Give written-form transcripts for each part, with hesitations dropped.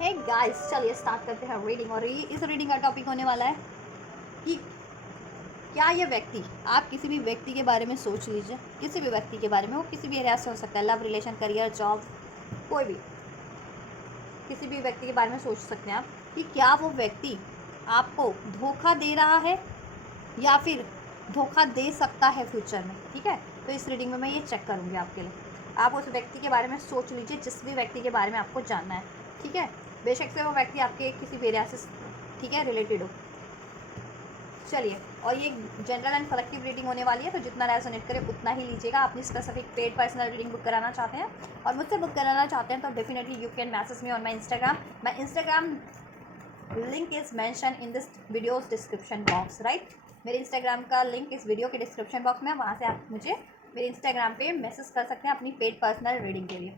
Hey guys, चलिए start करते हैं रीडिंग। और इस रीडिंग का टॉपिक होने वाला है कि क्या ये व्यक्ति, आप किसी भी व्यक्ति के बारे में सोच लीजिए, किसी भी व्यक्ति के बारे में, वो किसी भी एरिया से हो सकता है, लव, रिलेशन, करियर, जॉब, कोई भी, किसी भी व्यक्ति के बारे में सोच सकते हैं आप कि क्या वो व्यक्ति आपको धोखा दे रहा है या फिर धोखा दे सकता है फ्यूचर में। ठीक है, तो इस रीडिंग में मैं ये चेक करूँगी आपके लिए। आप उस व्यक्ति के बारे में सोच लीजिए जिस भी व्यक्ति के बारे में आपको जानना है। ठीक है, बेशक से वो व्यक्ति आपके किसी भी एरिया से, ठीक है, रिलेटेड हो। चलिए, और ये जनरल एंड कलेक्टिव रीडिंग होने वाली है, तो जितना रेजोनेट करे उतना ही लीजिएगा। अपनी specific paid personal reading book कराना चाहते हैं और मुझसे बुक कराना चाहते हैं तो definitely you can message me on my Instagram. My Instagram link is mention in this videos description box, right. मेरे इंस्टाग्राम का लिंक इस वीडियो के डिस्क्रिप्शन बॉक्स में, वहाँ से आप मुझे मेरे इंस्टाग्राम पे मैसेज कर सकते हैं अपनी पेड पर्सनल रीडिंग के लिए,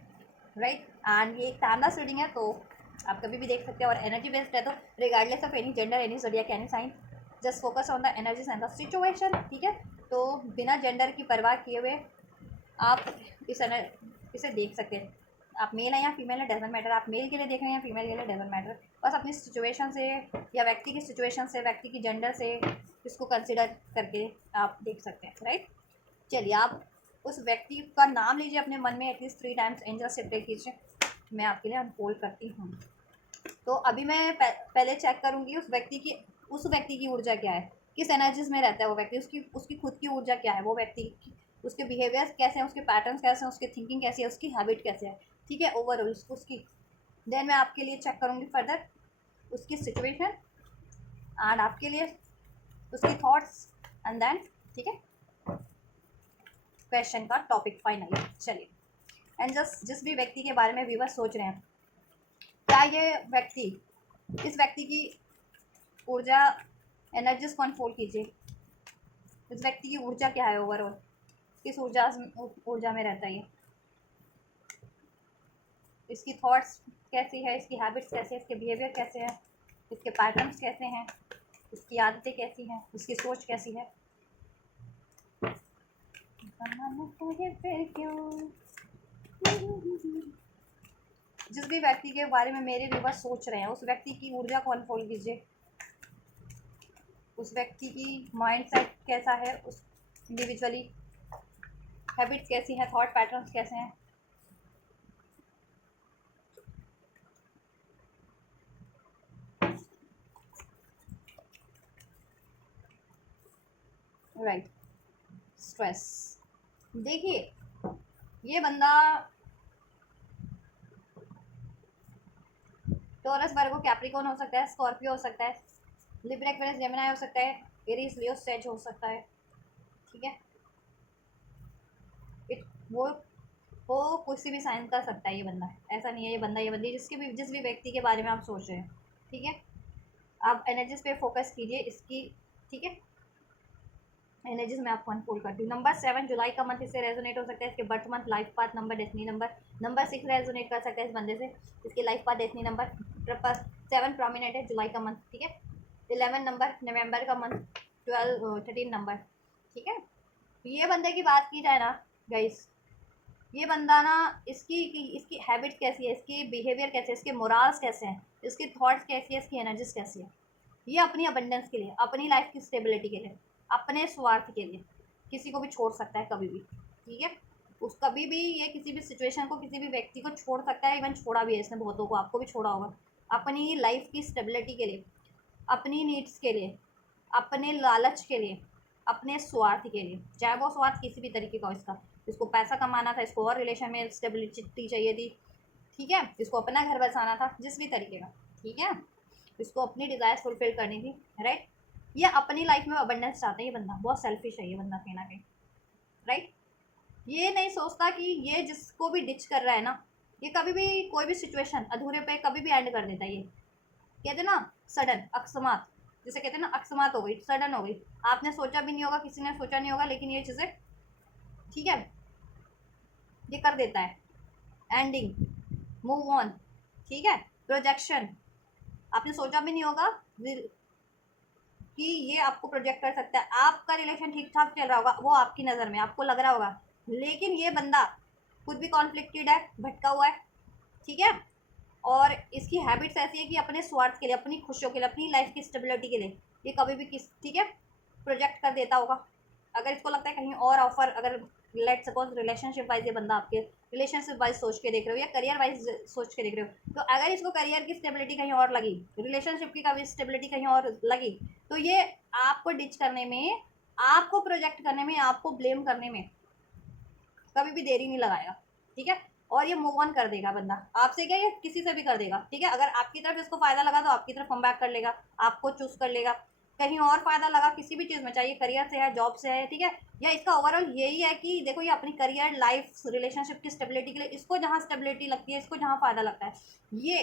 राइट। एंड ये एक टाइमलेस रीडिंग है, तो आप कभी भी देख सकते हैं। और एनर्जी बेस्ड है, तो regardless of any gender, any zodiac, any sign, just focus on the energies and the situation. ठीक है, तो बिना जेंडर की परवाह किए हुए आप इसे देख सकते हैं। आप मेल है या फीमेल है, डजेंट मैटर। आप मेल के लिए देख रहे हैं या फीमेल के लिए, डजेंट मैटर। बस अपनी सिचुएशन से या व्यक्ति की सिचुएशन से, व्यक्ति की जेंडर से इसको कंसिडर करके आप देख सकते हैं, राइट। चलिए, आप उस व्यक्ति का नाम लीजिए अपने मन में, एटलीस्ट 3 टाइम्स एंजल से प्रे कीजिए। मैं आपके लिए अनफोल्ड करती हूँ। तो अभी मैं पहले चेक करूँगी उस व्यक्ति की ऊर्जा क्या है, किस एनर्जीज में रहता है वो व्यक्ति, उसकी खुद की ऊर्जा क्या है, वो व्यक्ति की, उसके बिहेवियर कैसे हैं, उसके पैटर्न्स कैसे हैं, उसकी थिंकिंग कैसी है, उसकी हैबिट कैसे है। ठीक है, ओवरऑल उसकी। देन मैं आपके लिए चेक करूँगी फर्दर उसकी सिचुएशन एंड आपके लिए उसकी थॉट्स एंड देन, ठीक है, क्वेश्चन का टॉपिक फाइनली। चलिए, एंड जस्ट जिस भी व्यक्ति के बारे में व्यूअर सोच रहे हैं, क्या ये व्यक्ति, इस व्यक्ति की ऊर्जा, एनर्जीज को अनफोल्ड कीजिए। इस व्यक्ति की ऊर्जा क्या है ओवरऑल, किस ऊर्जा में रहता है ये, इसकी थॉट्स कैसी है, इसकी हैबिट्स कैसे हैं, इसके बिहेवियर कैसे हैं, इसके पैटर्न्स कैसे हैं, इसकी आदतें कैसी हैं, इसकी सोच कैसी है। जिस भी व्यक्ति के बारे में मेरे व्यूअर सोच रहे हैं, उस व्यक्ति की ऊर्जा को अनफोल्ड कीजिए। उस व्यक्ति की माइंड सेट कैसा है, उस इंडिविजुअली हैबिट्स कैसी हैं, थॉट पैटर्न्स कैसे हैं। Right, stress. देखिए, ये बंदा टॉरस, वर्गो, कैप्रिकॉर्न हो सकता है, स्कॉर्पियो हो सकता है, लिब्रा, एक्वेरियस, जेमिनी हो सकता है, एरीज, लियो, सेज हो सकता है। ठीक है, इट वो किसी भी साइन कर सकता है ये बंदा, ऐसा नहीं है ये बंदा, ये बंदी, जिस भी व्यक्ति के बारे में आप सोच रहे हैं। ठीक है, आप एनर्जीज पे फोकस कीजिए इसकी। ठीक है, एनर्जीज में आपको अनफोल्ड करती हूँ। नंबर 7 जुलाई का मंथ इससे रेजोनेट हो सकता है, इसके birth month, life path number, destiny number. Number 6 resonate कर सकता है इस बंदे से, इसके life path, destiny number. 7 prominent है जुलाई का मंथ। ठीक है, 11 नंबर नवंबर का मंथ, 13 नंबर। ठीक है, ये बंदे की बात की जाए ना गाइस, ये बंदा ना, इसकी हैबिट्स कैसी है, इसकी बिहेवियर कैसे है, इसके मोरल्स कैसे हैं, इसकी थॉट्स कैसी है, इसकी एनर्जीज कैसी है। ये अपनी अबंडेंस के लिए, अपनी लाइफ की स्टेबिलिटी के लिए, अपने स्वार्थ के लिए किसी को भी छोड़ सकता है कभी भी। ठीक है, उस कभी भी ये किसी भी सिचुएशन को, किसी भी व्यक्ति को छोड़ सकता है। इवन छोड़ा भी है इसने बहुतों को, आपको भी छोड़ा होगा। अपनी लाइफ की स्टेबिलिटी के लिए, अपनी नीड्स के लिए, अपने लालच के लिए, अपने स्वार्थ के लिए, चाहे वो स्वार्थ किसी भी तरीके का हो। इसको पैसा कमाना था, इसको और रिलेशन में स्टेबिलिटी चाहिए थी। ठीक है, इसको अपना घर बसाना था, जिस भी तरीके का। ठीक है, इसको अपनी डिज़ायर्स फुलफिल करनी थी, राइट। ये अपनी लाइफ में अबंडेंस चाहता है, ये बंदा बहुत सेल्फिश है, ये बंदा कहीं ना कहीं, राइट। ये नहीं सोचता कि ये जिसको भी डिच कर रहा है ना, ये कभी भी कोई भी सिचुएशन अधूरे पे कभी भी एंड कर देता है। ये कहते हैं ना सडन, अकस्मात, जैसे कहते हैं ना अकस्मात हो गई, सडन हो गई, आपने सोचा भी नहीं होगा, किसी ने सोचा नहीं होगा, लेकिन ये चीज़ें, ठीक है, ये कर देता है। एंडिंग, मूव ऑन, ठीक है, प्रोजेक्शन, आपने सोचा भी नहीं होगा कि ये आपको प्रोजेक्ट कर सकता है। आपका रिलेशन ठीक ठाक चल रहा होगा, वो आपकी नज़र में आपको लग रहा होगा, लेकिन ये बंदा खुद भी कॉन्फ्लिक्टेड है, भटका हुआ है। ठीक है, और इसकी हैबिट्स ऐसी है कि अपने स्वार्थ के लिए, अपनी खुशियों के लिए, अपनी लाइफ की स्टेबिलिटी के लिए ये कभी भी किस, ठीक है, प्रोजेक्ट कर देता होगा। अगर इसको लगता है कहीं और ऑफर, अगर लेट सपोज रिलेशनशिप वाइज ये बंदा आपके रिलेशनशिप वाइज सोच के देख रहे हो या करियर वाइज सोच के देख रहे हो, तो अगर इसको करियर की स्टेबिलिटी कहीं और लगी, रिलेशनशिप की कभी स्टेबिलिटी कहीं और लगी, तो ये आपको डिच करने में, आपको प्रोजेक्ट करने में, आपको ब्लेम करने में कभी भी देरी नहीं लगाएगा, ठीक है। और ये मूव ऑन कर देगा बंदा आपसे, क्या ये किसी से भी कर देगा, ठीक है। अगर आपकी तरफ इसको फायदा लगा तो आपकी तरफ कम बैक कर लेगा, आपको चूज कर लेगा। कहीं और फायदा लगा किसी भी चीज़ में, चाहिए करियर से है, जॉब से है, ठीक है, या इसका ओवरऑल यही है कि देखो ये अपनी करियर, लाइफ, रिलेशनशिप की स्टेबिलिटी के लिए इसको जहाँ स्टेबिलिटी लगती है, इसको जहाँ फायदा लगता है, ये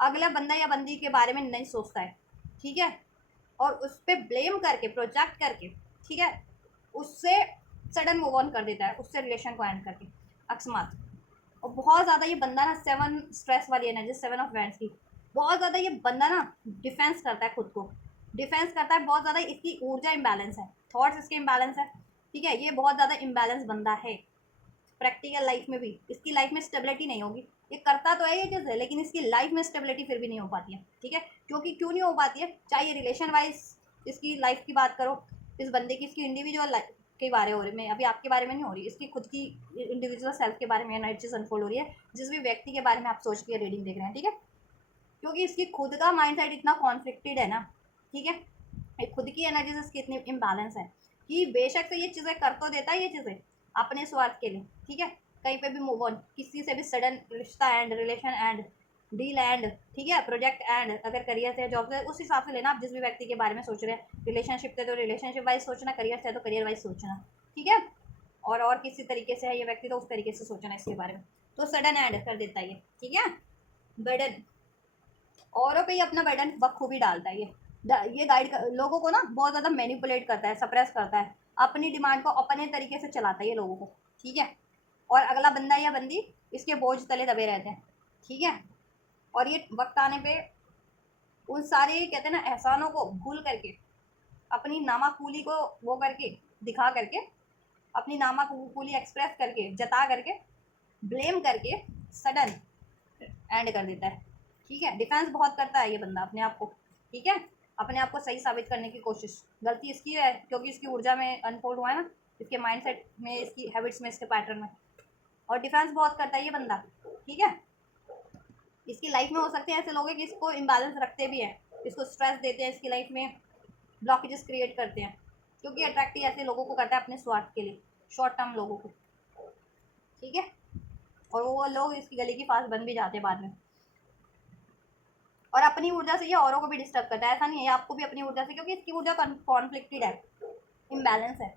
अगला बंदा या बंदी के बारे में नहीं सोचता है, ठीक है। और उस पर ब्लेम करके, प्रोजेक्ट करके, ठीक है, उससे सडन मूव ऑन कर देता है, उससे रिलेशन को एंड करके अकस्मात। और बहुत ज़्यादा ये बंदा ना, 7 स्ट्रेस वाली एनर्जी, 7 ऑफ वैंड्स की, बहुत ज़्यादा ये बंदा ना डिफेंस करता है, खुद को डिफेंस करता है बहुत ज़्यादा। इसकी ऊर्जा इम्बैलेंस है, थॉट्स इसके इम्बैलेंस है, ठीक है। ये बहुत ज़्यादा इम्बैलेंस बंदा है। प्रैक्टिकल लाइफ में भी इसकी लाइफ में स्टेबिलिटी नहीं होगी। ये करता तो है ये चीज़ है, लेकिन इसकी लाइफ में स्टेबिलिटी फिर भी नहीं हो पाती है, ठीक है। क्योंकि क्यों नहीं हो पाती है, चाहे रिलेशन वाइज इसकी लाइफ की बात करो, इस बंदे की, इसकी इंडिविजुअल के बारे हो रही, मैं अभी आपके बारे में नहीं हो रही, इसकी खुद की इंडिविजुअल सेल्फ के बारे में नई चीज़ अनफोल्ड हो रही है, जिस भी व्यक्ति के बारे में आप सोच के रीडिंग देख रहे हैं, ठीक है। क्योंकि इसकी खुद का माइंड सेट इतना कॉन्फ्लिक्टेड है ना, ठीक है, खुद की एनर्जी इसकी इतनी इम्बैलेंस है कि बेशक से ये चीज़ें कर तो देता है, ये चीज़ें अपने स्वार्थ के लिए, ठीक है। कहीं पे भी मूव ऑन, किसी से भी सडन रिश्ता and, relation and, deal and, ठीक है, प्रोजेक्ट एंड, अगर करियर से, जॉब से, उस हिसाब से लेना आप जिस भी व्यक्ति के बारे में सोच रहे हैं। रिलेशनशिप से तो रिलेशनशिप वाइज सोचना, करियर से तो करियर वाइज सोचना, ठीक है। और किसी तरीके से है ये व्यक्ति तो उस तरीके से सोचना इसके बारे में, तो सडन एंड कर देता है ये, ठीक है। बर्डन, औरों पे ही अपना बर्डन बखूबी डालता है ये गाइड लोगों को ना बहुत ज़्यादा मैनिपुलेट करता है, सप्रेस करता है, अपनी डिमांड को अपने तरीके से चलाता है ये लोगों को, ठीक है। और अगला बंदा या बंदी इसके बोझ तले दबे रहते हैं, ठीक है। और ये वक्त आने पे उन सारे, कहते हैं ना, एहसानों को भूल करके, अपनी नामाकूली को वो करके, दिखा करके, अपनी नामाकूली एक्सप्रेस करके, जता करके, ब्लेम करके, सडन एंड कर देता है, ठीक है। डिफेंस बहुत करता है ये बंदा अपने आप को, ठीक है, अपने आप को सही साबित करने की कोशिश। गलती इसकी है क्योंकि इसकी ऊर्जा में अनफोल्ड हुआ है ना, इसके माइंडसेट में, इसकी हैबिट्स में, इसके पैटर्न में। और डिफेंस बहुत करता है ये बंदा, ठीक है। इसकी लाइफ में हो सकते हैं ऐसे लोग हैं कि इसको इम्बैलेंस रखते भी हैं, इसको स्ट्रेस देते हैं, इसकी लाइफ में ब्लॉकेजेस क्रिएट करते हैं, क्योंकि अट्रैक्ट ही ऐसे लोगों को करता है अपने स्वार्थ के लिए, शॉर्ट टर्म लोगों को, ठीक है। और वो लोग इसकी गली की फास्ट बन भी जाते हैं बाद में। और अपनी ऊर्जा से ये औरों को भी डिस्टर्ब करता है, ऐसा नहीं है, आपको भी अपनी ऊर्जा से, क्योंकि इसकी ऊर्जा कॉन्फ्लिक्टेड है, इम्बैलेंस है,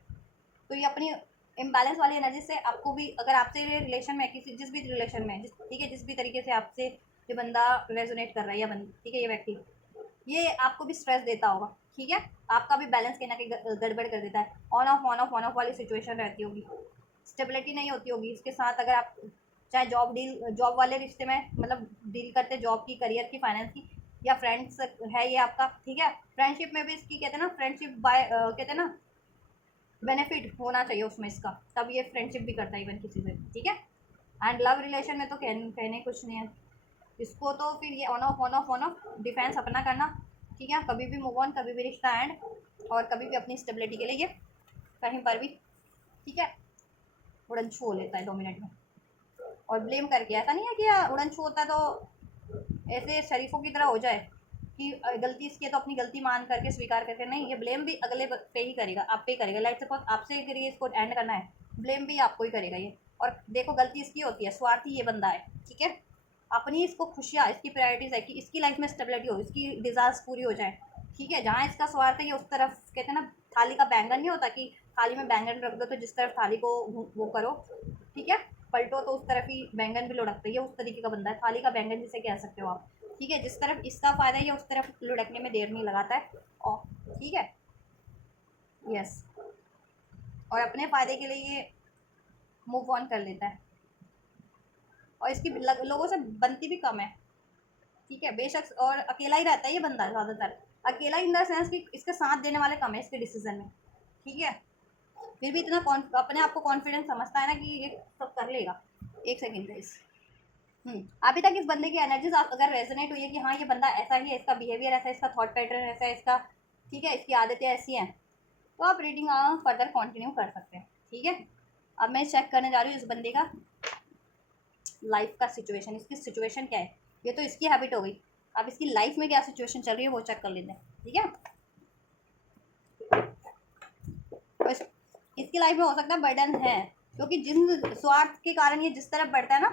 तो ये अपनी इम्बैलेंस वाली एनर्जी से आपको भी, अगर आपसे रिलेशन में, किसी जिस भी रिलेशन में, ठीक है, जिस भी तरीके से आपसे ये बंदा रेजोनेट कर रहा है या बंदी, ठीक है, ये व्यक्ति, ये आपको भी स्ट्रेस देता होगा, ठीक है। आपका भी बैलेंस कहीं ना कहीं गड़बड़ कर देता है, ऑन ऑफ वाली सिचुएशन रहती होगी, स्टेबिलिटी नहीं होती होगी इसके साथ। अगर आप चाहे जॉब वाले रिश्ते में, मतलब डील करते जॉब की, करियर की, फाइनेंस की, या फ्रेंड्स है ये आपका, ठीक है। फ्रेंडशिप में भी इसकी, कहते हैं ना, फ्रेंडशिप बाय, कहते हैं ना, बेनिफिट होना चाहिए उसमें इसका, तब ये फ्रेंडशिप भी करता है इवन किसी से, ठीक है। एंड लव रिलेशन में तो कहने कुछ नहीं है इसको, तो फिर ये ऑन ऑफ डिफेंस अपना करना, ठीक है, कभी भी मूव ऑन, कभी भी रिश्ता एंड, और कभी भी अपनी स्टेबिलिटी के लिए ये कहीं पर भी, ठीक है, उड़न छू हो लेता है 2 मिनट में। और ब्लेम करके, ऐसा नहीं है कि उड़न छू होता है तो ऐसे शरीफों की तरह हो जाए कि गलती इसकी है तो अपनी गलती मान करके, स्वीकार करके, नहीं, ये ब्लेम भी अगले पे ही करेगा, आप पे ही करेगा। लाइक सपोज आपसे करिए, इसको एंड करना है, ब्लेम भी आपको ही करेगा ये। और देखो गलती इसकी होती है, स्वार्थी ये बंदा है, ठीक है। अपनी इसको खुशियाँ, इसकी प्रायोरिटीज़ है कि इसकी लाइफ में स्टेबिलिटी हो, इसकी डिज़ायर्स पूरी हो जाए, ठीक है। जहाँ इसका स्वार्थ है ये उस तरफ, कहते हैं ना, थाली का बैंगन नहीं होता कि थाली में बैंगन रख दो तो जिस तरफ थाली को वो करो, ठीक है, पलटो तो उस तरफ ही बैंगन भी लुढ़कता है, ये उस तरीके का बंदा है, थाली का बैंगन जिसे कह सकते हो आप, ठीक है। जिस तरफ इसका फ़ायदा है ये उस तरफ लुढ़कने में देर नहीं लगाता है, और ठीक है, यस। और अपने फ़ायदे के लिए ये मूव ऑन कर लेता है, और इसकी लोगों से बनती भी कम है, ठीक है, बेशक। और अकेला ही रहता है ये बंदा ज़्यादातर, अकेला इन द सेंस कि इसके साथ देने वाले कम है इसके डिसीजन में, ठीक है। फिर भी इतना अपने आप को कॉन्फिडेंस समझता है ना कि ये सब कर लेगा। एक सेकेंड गाइस, अभी तक इस बंदे की एनर्जीज आप अगर रेजोनेट हुई है कि हाँ ये बंदा ऐसा ही है, इसका बिहेवियर ऐसा है, इसका थॉट पैटर्न ऐसा है, इसका ठीक है, इसकी आदतें ऐसी हैं, तो आप रीडिंग फर्दर कंटिन्यू कर सकते हैं। ठीक है, अब मैं चेक करने जा रही हूँ इस बंदे का लाइफ का सिचुएशन, इसकी सिचुएशन क्या है। ये तो इसकी हैबिट हो गई, अब इसकी लाइफ में क्या सिचुएशन चल रही है वो चेक कर लेते हैं। ठीक है, तो इसकी लाइफ में हो सकता है बर्डन है, क्योंकि जिन स्वार्थ के कारण ये जिस तरफ बढ़ता है ना,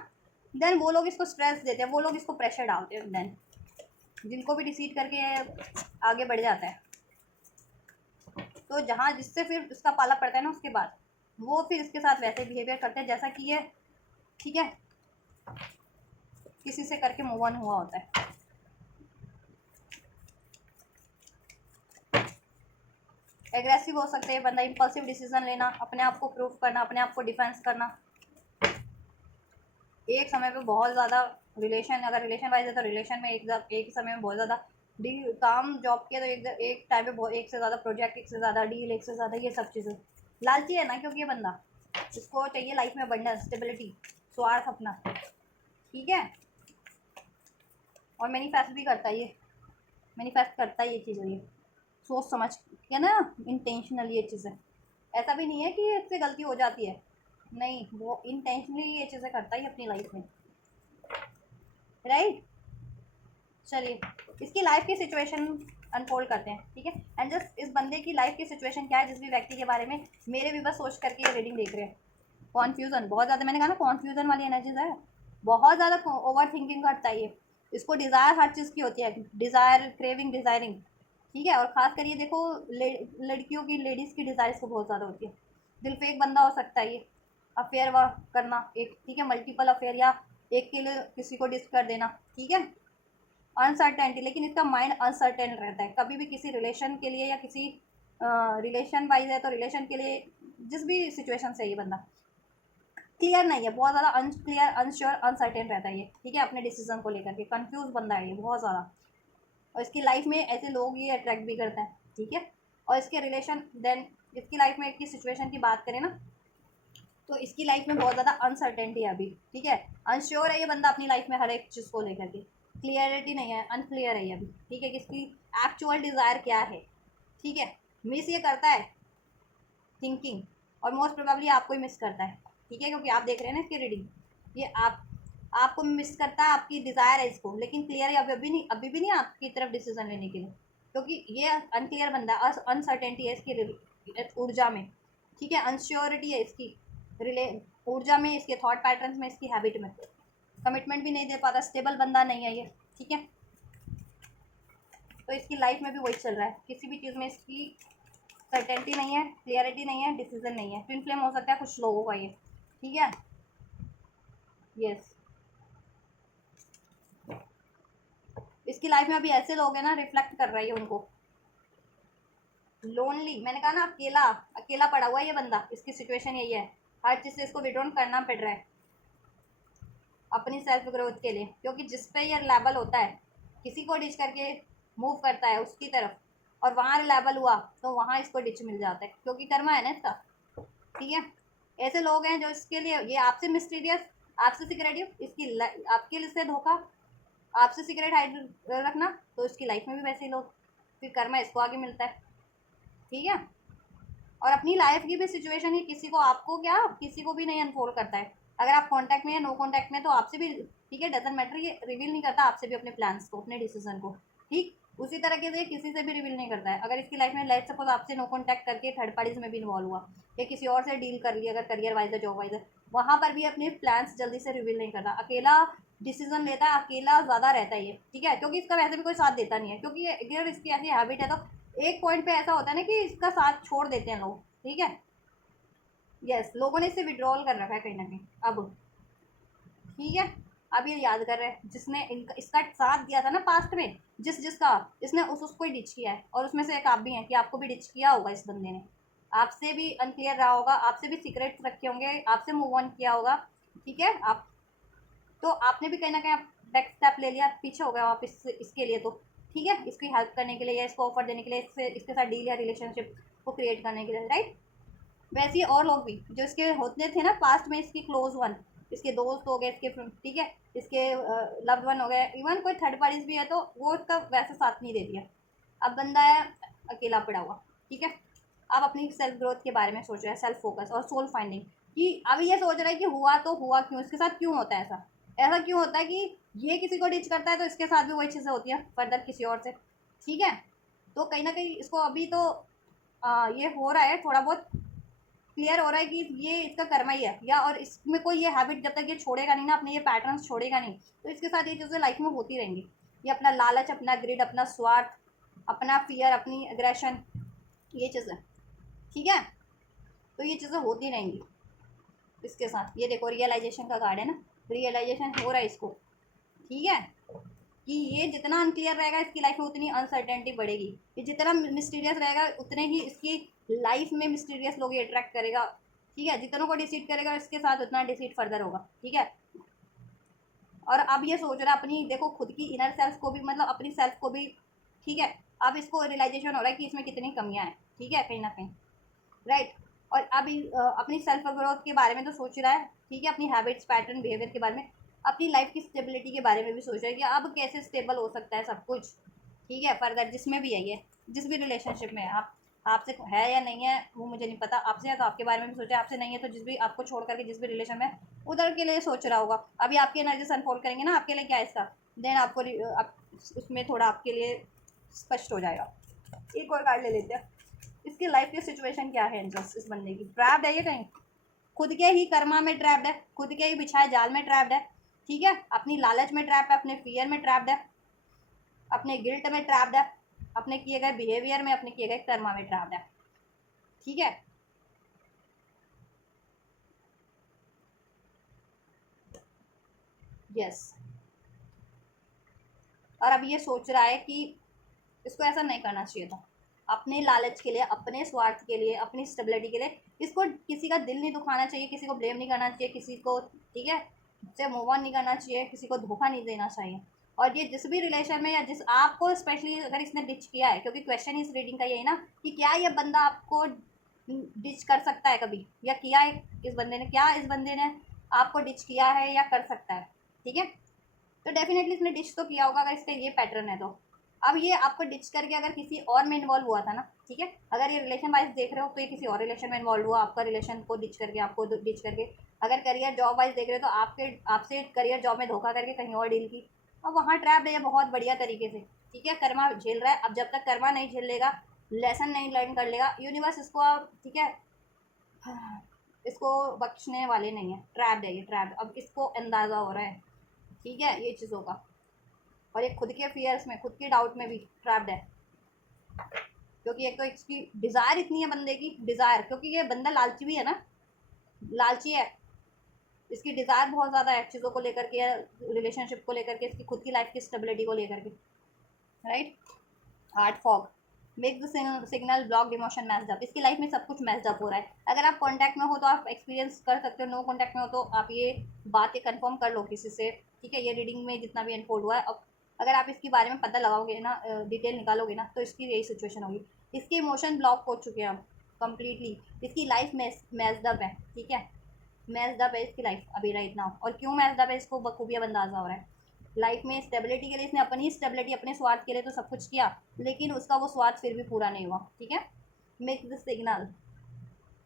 देन वो लोग इसको स्ट्रेस देते हैं, वो लोग इसको प्रेशर डालते हैं, देन जिनको भी डिसीड करके आगे बढ़ जाता है। तो जहाँ जिससे फिर उसका पाला पड़ता है ना, उसके बाद वो फिर इसके साथ वैसे बिहेवियर करते हैं जैसा कि ये ठीक है किसी से करके मूव ऑन हुआ होता है। एग्रेसिव हो सकते हैं बंदा, इम्पल्सिव डिसीजन लेना, अपने आप को प्रूव करना, अपने आप को डिफेंस करना, एक समय पे बहुत ज़्यादा रिलेशन, अगर रिलेशन वाइज है तो रिलेशन में एक समय में बहुत ज़्यादा डील, काम जॉब के तो एक टाइम पे एक से ज़्यादा प्रोजेक्ट, एक से ज़्यादा डील, एक से ज़्यादा ये सब चीज़ें। लालची है ना, क्योंकि ये बंदा इसको चाहिए लाइफ में अबंडेंस, स्टेबिलिटी, स्वार्थ अपना। ठीक है, और मैनिफेस्ट भी करता है ये, मैनिफेस्ट करता है ये चीज़ें, ये सोच समझ के ना, इंटेंशनल ये चीज़ें। ऐसा भी नहीं है कि इससे गलती हो जाती है, नहीं, वो इंटेंशनली ये चीज़ें करता है अपनी लाइफ में। राइट, चलिए इसकी लाइफ की सिचुएशन अनफोल्ड करते हैं। ठीक है, एंड जस्ट इस बंदे की लाइफ की सिचुएशन क्या है, जिस भी व्यक्ति के बारे में मेरे भी बस सोच करके ये रीडिंग देख रहे हैं। कॉन्फ्यूजन बहुत ज़्यादा, मैंने कहा ना कॉन्फ्यूजन वाली एनर्जीज है, बहुत ज़्यादा ओवर थिंकिंग करता है ये। इसको डिज़ायर हर चीज़ की होती है, डिज़ायर, क्रेविंग, डिज़ायरिंग। ठीक है, और ख़ास कर ये देखो लड़कियों की, लेडीज़ की डिज़ायर इसको बहुत ज़्यादा होती है। दिल फेक बंदा हो सकता है ये, अफेयर करना एक, ठीक है, मल्टीपल अफेयर, या एक के लिए किसी को डिस कर देना। ठीक है, अनसर्टेनिटी, लेकिन इसका माइंड अनसर्टेन रहता है, कभी भी किसी रिलेशन के लिए या किसी रिलेशन वाइज है तो रिलेशन के लिए, जिस भी सिचुएशन से ये बंदा क्लियर नहीं है, बहुत ज़्यादा अनक्लियर, अनश्योर, अनसर्टेन रहता है ये। ठीक है, अपने डिसीजन को लेकर के कंफ्यूज बंदा है ये बहुत ज़्यादा, और इसकी लाइफ में ऐसे लोग ये अट्रैक्ट भी करते हैं। ठीक है, और इसके रिलेशन, देन इसकी लाइफ में की सिचुएशन की बात करें ना, तो इसकी लाइफ में बहुत ज़्यादा अनसर्टेनिटी है अभी। ठीक है, अनश्योर है ये बंदा अपनी लाइफ में हर एक चीज़ को लेकर के, क्लियरिटी नहीं है, अनक्लियर है ये अभी। ठीक है, कि इसकी एक्चुअल डिज़ायर क्या है। ठीक है, मिस ये करता है थिंकिंग, और मोस्ट प्रोबेबली आपको ही मिस करता है। ठीक है, क्योंकि आप देख रहे हैं ना इसकी रीडिंग, ये आपको मिस करता है, आपकी डिज़ायर है इसको, लेकिन क्लियर है अभी भी नहीं आपकी तरफ डिसीजन लेने के लिए, क्योंकि ये अनक्लियर बंदा है, अनसर्टेनिटी है इसकी ऊर्जा में। ठीक है, अनश्योरिटी है इसकी रिले ऊर्जा में, इसके थॉट पैटर्न्स में, इसकी हैबिट में, कमिटमेंट भी नहीं दे पाता, स्टेबल बंदा नहीं है ये। ठीक है, तो इसकी लाइफ में भी वही चल रहा है, किसी भी चीज़ में इसकी सर्टेनिटी नहीं है, क्लियरिटी नहीं है, डिसीजन नहीं है। ट्विन फ्लेम हो सकता है कुछ लोगों का ये। ठीक है, यस, इसकी लाइफ में अभी ऐसे लोग हैं ना, रिफ्लेक्ट कर रही है उनको, लोनली, मैंने कहा ना अकेला, अकेला पड़ा हुआ है ये बंदा, इसकी सिचुएशन यही है, हर चीज़ से इसको विड्रॉन करना पड़ रहा है अपनी सेल्फ ग्रोथ के लिए, क्योंकि जिस पे ये लेवल होता है, किसी को डिच करके मूव करता है उसकी तरफ, और वहाँ लेवल हुआ तो वहाँ इसको डिच मिल जाता है, क्योंकि कर्मा है ना इसका। ठीक है, ऐसे लोग हैं जो इसके लिए, ये आपसे मिस्टीरियस, आपसे सिक्रेटिव, इसकी आपके लिए से धोखा, आपसे सिक्रेट हाइड रखना, तो इसकी लाइफ में भी वैसे ही लोग, फिर कर्मा इसको आगे मिलता है। ठीक है, और अपनी लाइफ की भी सिचुएशन ही किसी को, आपको क्या, किसी को भी नहीं अनफोल्ड करता है। अगर आप कांटेक्ट में या नो कांटेक्ट में, तो आपसे भी, ठीक है, डजंट मैटर, ये रिवील नहीं करता आपसे भी अपने प्लान्स को, अपने डिसीजन को। ठीक, उसी तरीके से किसी से भी रिवील नहीं करता है। अगर इसकी लाइफ में लाइफ सपोज आपसे नो कांटेक्ट करके थर्ड पार्टीज में भी इन्वॉल्व हुआ, या किसी और से डील कर लिया, अगर करियर वाइज है, जॉब वाइज है, वहाँ पर भी अपने प्लान्स जल्दी से रिवील नहीं करता, अकेला डिसीजन लेता है, अकेला ज़्यादा रहता है ये। ठीक है, क्योंकि इसका वैसे भी कोई साथ देता नहीं है, क्योंकि अगर इसकी ऐसी हैबिट है, तो एक पॉइंट पे ऐसा होता है ना कि इसका साथ छोड़ देते हैं लोग। ठीक है, यस, लोगों ने इसे विड्रॉल कर रखा है कहीं ना कहीं अब। ठीक है, अब ये याद कर रहे हैं जिसने इसका साथ दिया था ना पास्ट में, जिसका इसने उसको ही डिच किया है, और उसमें से एक आप भी हैं कि आपको भी डिच किया होगा इस बंदे ने, आपसे भी अनक्लियर रहा होगा, आपसे भी सीक्रेट्स रखे होंगे, आपसे मूव ऑन किया होगा। ठीक है, आप तो आपने भी कहीं ना कहीं बैक स्टेप ले लिया, पीछे हो गया आप इसके लिए, तो ठीक है, इसकी हेल्प करने के लिए, या इसको ऑफर देने के लिए, इसके साथ डील या रिलेशनशिप को क्रिएट करने के लिए। राइट, वैसे ही और लोग भी जो इसके होते थे ना पास्ट में, इसकी क्लोज वन, इसके दोस्त हो गए, इसके ठीक है, इसके लव्ड वन हो गए, इवन कोई थर्ड पार्टीज भी है तो वो उसका वैसा साथ नहीं देती है। अब बंदा है अकेला पड़ा हुआ, ठीक है। अब अपनी सेल्फ ग्रोथ के बारे में सोच रहा है, सेल्फ फोकस और सोल फाइंडिंग, कि अभी ये सोच रहा है कि हुआ तो हुआ क्यों, इसके साथ क्यों होता है ऐसा, ऐसा क्यों होता है कि ये किसी को डिच करता है तो इसके साथ भी वही चीज़ें होती है फर्दर किसी और से, ठीक है। तो कहीं ना कहीं इसको अभी तो ये हो रहा है, थोड़ा बहुत क्लियर हो रहा है कि ये इसका कर्मा ही है, या और इसमें कोई ये हैबिट जब तक ये छोड़ेगा नहीं ना, अपने ये पैटर्न्स छोड़ेगा नहीं, तो इसके साथ ये चीज़ें लाइफ में होती रहेंगी। ये अपना लालच, अपना ग्रिड, अपना स्वार्थ, अपना फियर, अपनी एग्रेशन, ये चीज़ें, ठीक है। तो ये चीज़ें होती रहेंगी इसके साथ। ये देखो रियलाइजेशन का कार्ड है ना, रियलाइजेशन हो रहा है इसको, ठीक है, कि ये जितना अनक्लियर रहेगा इसकी लाइफ में उतनी अनसर्टेनिटी बढ़ेगी, ये जितना मिस्टीरियस रहेगा उतने ही इसकी लाइफ में मिस्टीरियस लोग ये अट्रैक्ट करेगा, ठीक है। जितनों को डिसीट करेगा इसके साथ उतना डिसीट फर्दर होगा, ठीक है। और अब ये सोच रहा है अपनी, देखो खुद की इनर सेल्फ को भी, मतलब अपनी सेल्फ को भी, ठीक है। अब इसको रियलाइजेशन हो रहा है कि इसमें कितनी कमियां हैं, ठीक है, कहीं ना कहीं, राइट। और अब अपनी सेल्फ ग्रोथ के बारे में तो सोच रहा है, ठीक है, अपनी हैबिट्स, पैटर्न, बिहेवियर के बारे में, अपनी लाइफ की स्टेबिलिटी के बारे में भी सोच रहा है कि अब कैसे स्टेबल हो सकता है सब कुछ, ठीक है, फर्दर जिसमें भी है ये, जिस भी रिलेशनशिप में है आप, आपसे है या नहीं है वो मुझे नहीं पता, आपसे है तो आपके बारे में भी सोचा, आपसे नहीं है तो जिस भी आपको छोड़ करके जिस भी रिलेशन में उधर के लिए सोच रहा होगा। अभी आपकी एनर्जीज अनफोल्ड करेंगे ना आपके लिए क्या है इसका, देन आपको आप उसमें थोड़ा आपके लिए स्पष्ट हो जाएगा। एक और कार्ड ले लेते हैं, इसकी लाइफ की सिचुएशन क्या है एंजल्स, इस बंदे की ट्रैप्ड है ये कहीं, खुद के ही कर्मा में ट्रैप्ड है, खुद के ही बिछाए जाल में ट्रैप्ड है, ठीक है, अपनी लालच में ट्रैप्ड है, अपने फियर में ट्रैप्ड है, अपने गिल्ट में ट्रैप्ड है, अपने किए गए बिहेवियर में, अपने किए गए कर्मा में ट्रैप्ड है, ठीक है। यस। और अब ये सोच रहा है कि इसको ऐसा नहीं करना चाहिए था, अपने लालच के लिए, अपने स्वार्थ के लिए, अपनी स्टेबिलिटी के लिए इसको किसी का दिल नहीं दुखाना चाहिए, किसी को ब्लेम नहीं करना चाहिए, किसी को, ठीक है, से मूव ऑन नहीं करना चाहिए, किसी को धोखा नहीं देना चाहिए। और ये जिस भी रिलेशन में, या जिस आपको स्पेशली अगर इसने डिच किया है, क्योंकि क्वेश्चन इस रीडिंग का यही ना कि क्या ये बंदा आपको डिच कर सकता है कभी, या किया है इस बंदे ने, क्या इस बंदे ने आपको डिच किया है या कर सकता है, ठीक है। तो डेफिनेटली इसने डिच तो किया होगा अगर इसका ये पैटर्न है तो। अब ये आपको डिच करके अगर किसी और में इन्वॉल्व हुआ था ना, ठीक है, अगर ये रिलेशन वाइज देख रहे हो तो ये किसी और रिलेशन में इन्वॉल्व हुआ, आपका रिलेशन को डिच करके, आपको डिच करके। अगर करियर जॉब वाइज देख रहे हो तो आपके आपसे करियर जॉब में धोखा करके कहीं और डील की, अब वहाँ ट्रैप है बहुत बढ़िया तरीके से, ठीक है, कर्मा झेल रहा है। अब जब तक कर्मा नहीं झेल लेगा, लेसन नहीं लर्न कर लेगा, यूनिवर्स इसको अब, ठीक है, इसको बख्शने वाले नहीं है, ट्रैप्ड है ये, ट्रैप्ड। अब इसको अंदाज़ा हो रहा है, ठीक है, ये चीज़ों का। और ये खुद के फियर्स में, खुद के डाउट में भी ट्रैप्ड है, क्योंकि एक तो इसकी डिज़ायर इतनी है बंदे की, डिज़ायर, क्योंकि ये बंदा लालची भी है ना, लालची है, इसकी डिज़ायर बहुत ज़्यादा है चीज़ों को लेकर के, रिलेशनशिप को लेकर के, इसकी खुद की लाइफ की स्टेबिलिटी को लेकर के, right. Heart fog make the signal block emotion messed up, इसकी लाइफ में सब कुछ मैस्ड अप हो रहा है। अगर आप कांटेक्ट में हो तो आप एक्सपीरियंस कर सकते हो, नो कांटेक्ट में हो तो आप ये बातें कंफर्म कर लो किसी से, ठीक है। ये रीडिंग में जितना भी अनफोल्ड हुआ है, अब अगर आप इसके बारे में पता लगाओगे ना, डिटेल निकालोगे ना, तो इसकी यही सिचुएशन होगी। इसके इमोशन ब्लॉक हो चुके हैं अब कम्प्लीटली, इसकी लाइफ मैस्ड अप है, ठीक है, मैस्ड अप है इसकी लाइफ अभी राइट नाउ। और क्यों मैस्ड अप है इसको बखूबिया अंदाजा हो रहा है। लाइफ में स्टेबिलिटी के लिए इसने अपनी स्टेबिलिटी, अपने स्वार्थ के लिए तो सब कुछ किया, लेकिन उसका वो स्वार्थ फिर भी पूरा नहीं हुआ, ठीक है। मेक द सिग्नल,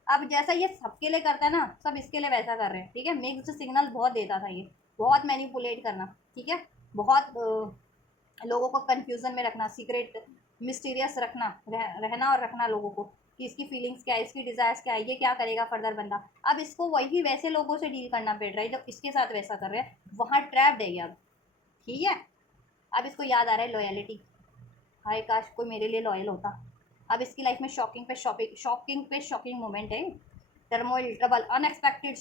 अब जैसा ये सबके लिए करता है ना, सब इसके लिए वैसा कर रहे हैं, ठीक है। मेक द सिग्नल बहुत देता था ये, बहुत मैनिपुलेट करना, ठीक है, बहुत लोगों को कंफ्यूजन में रखना, सीक्रेट मिस्टीरियस रखना, रहना और रखना लोगों को, कि इसकी फीलिंग्स क्या है, इसकी डिज़ायर्स क्या है, ये क्या करेगा फर्दर बंदा। अब इसको वही वैसे लोगों से डील करना पड़ रहा है जब इसके साथ वैसा कर रहे हैं, वहाँ ट्रैप्ड है ये अब, ठीक है। अब इसको याद आ रहा है लॉयलिटी, हाय काश कोई मेरे लिए लॉयल होता। अब इसकी लाइफ में शॉकिंग पे शॉकिंग मोमेंट है, टर्मोइल, ट्रबल, अनएक्सपेक्टेड,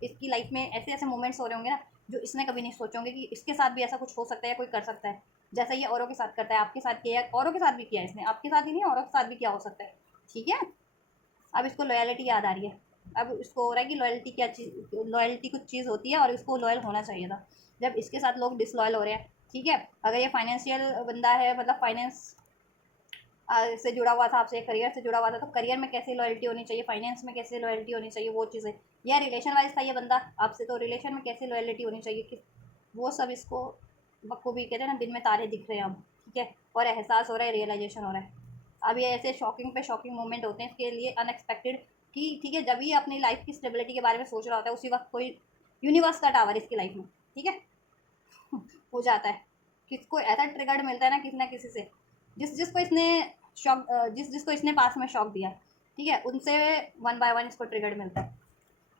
इसकी लाइफ में ऐसे ऐसे मोमेंट्स हो रहे होंगे ना जो इसने कभी नहीं सोचे होंगे कि इसके साथ भी ऐसा कुछ हो सकता है, कोई कर सकता है, जैसा ये औरों के साथ करता है, आपके साथ किया है, औरों के साथ भी किया है इसने, आपके साथ ही नहीं औरों के साथ भी क्या हो सकता है, ठीक है। अब इसको लॉयलिटी याद आ रही है, अब इसको हो रहा है कि लॉयल्टी क्या चीज़, लॉयल्टी कुछ चीज़ होती है और इसको लॉयल होना चाहिए था, जब इसके साथ लोग डिसलॉयल हो रहे हैं, ठीक है। अगर ये फाइनेंशियल बंदा है, मतलब फाइनेंस से जुड़ा हुआ था आपसे, करियर से जुड़ा हुआ था, तो करियर में कैसे लॉयल्टी होनी चाहिए, फाइनेंस में कैसे लॉयल्टी होनी चाहिए, वो चीज़ें या रिलेशन वाइज था ये बंदा आपसे, तो रिलेशन में कैसे लॉयलिटी होनी चाहिए कि वो सब इसको बखूबी कहते हैं ना, दिन में तारे दिख रहे हैं अब, ठीक है, और एहसास हो रहा है, रियलाइजेशन हो रहा है। अब ये ऐसे शॉकिंग पे शॉकिंग मोमेंट होते हैं इसके लिए अनएक्सपेक्टेड, कि ठीक है जब ये अपनी लाइफ की स्टेबिलिटी के बारे में सोच रहा होता है उसी वक्त कोई यूनिवर्स का टावर इसकी लाइफ में, ठीक है, हो जाता है। किसको ऐसा ट्रिगर्ड मिलता है ना किसी से, जिसको इसने शॉक, जिसको इसने पास में शॉक दिया, ठीक है, उनसे वन बाय वन इसको ट्रिगर्ड मिलता है।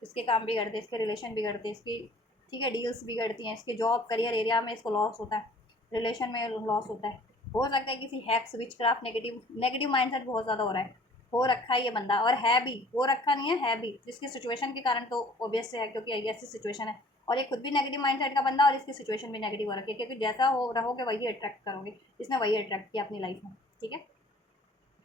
इसके काम बिगड़ते हैं, इसके रिलेशन बिगड़ते हैं, इसकी ठीक है डील्स बिगड़ती हैं, इसके जॉब करियर एरिया में इसको लॉस होता है, रिलेशन में लॉस होता है। हो सकता है किसी हैक्स विच क्राफ्ट नेगेटिव नेगेटिव माइंडसेट बहुत ज़्यादा हो रहा है, हो रखा है ये बंदा, और है भी, हो रखा नहीं है भी, जिसकी सिचुएशन के कारण तो ऑब्वियस से है, क्योंकि ऐसी सिचुएशन है, और ये खुद भी नेगेटिव माइंडसेट का बंदा, और इसकी सिचुएशन भी नेगेटिव हो रखी है, क्योंकि जैसा हो रहोगे वही अट्रैक्ट करोगे, इसने वही अट्रैक्ट किया अपनी लाइफ में, ठीक है।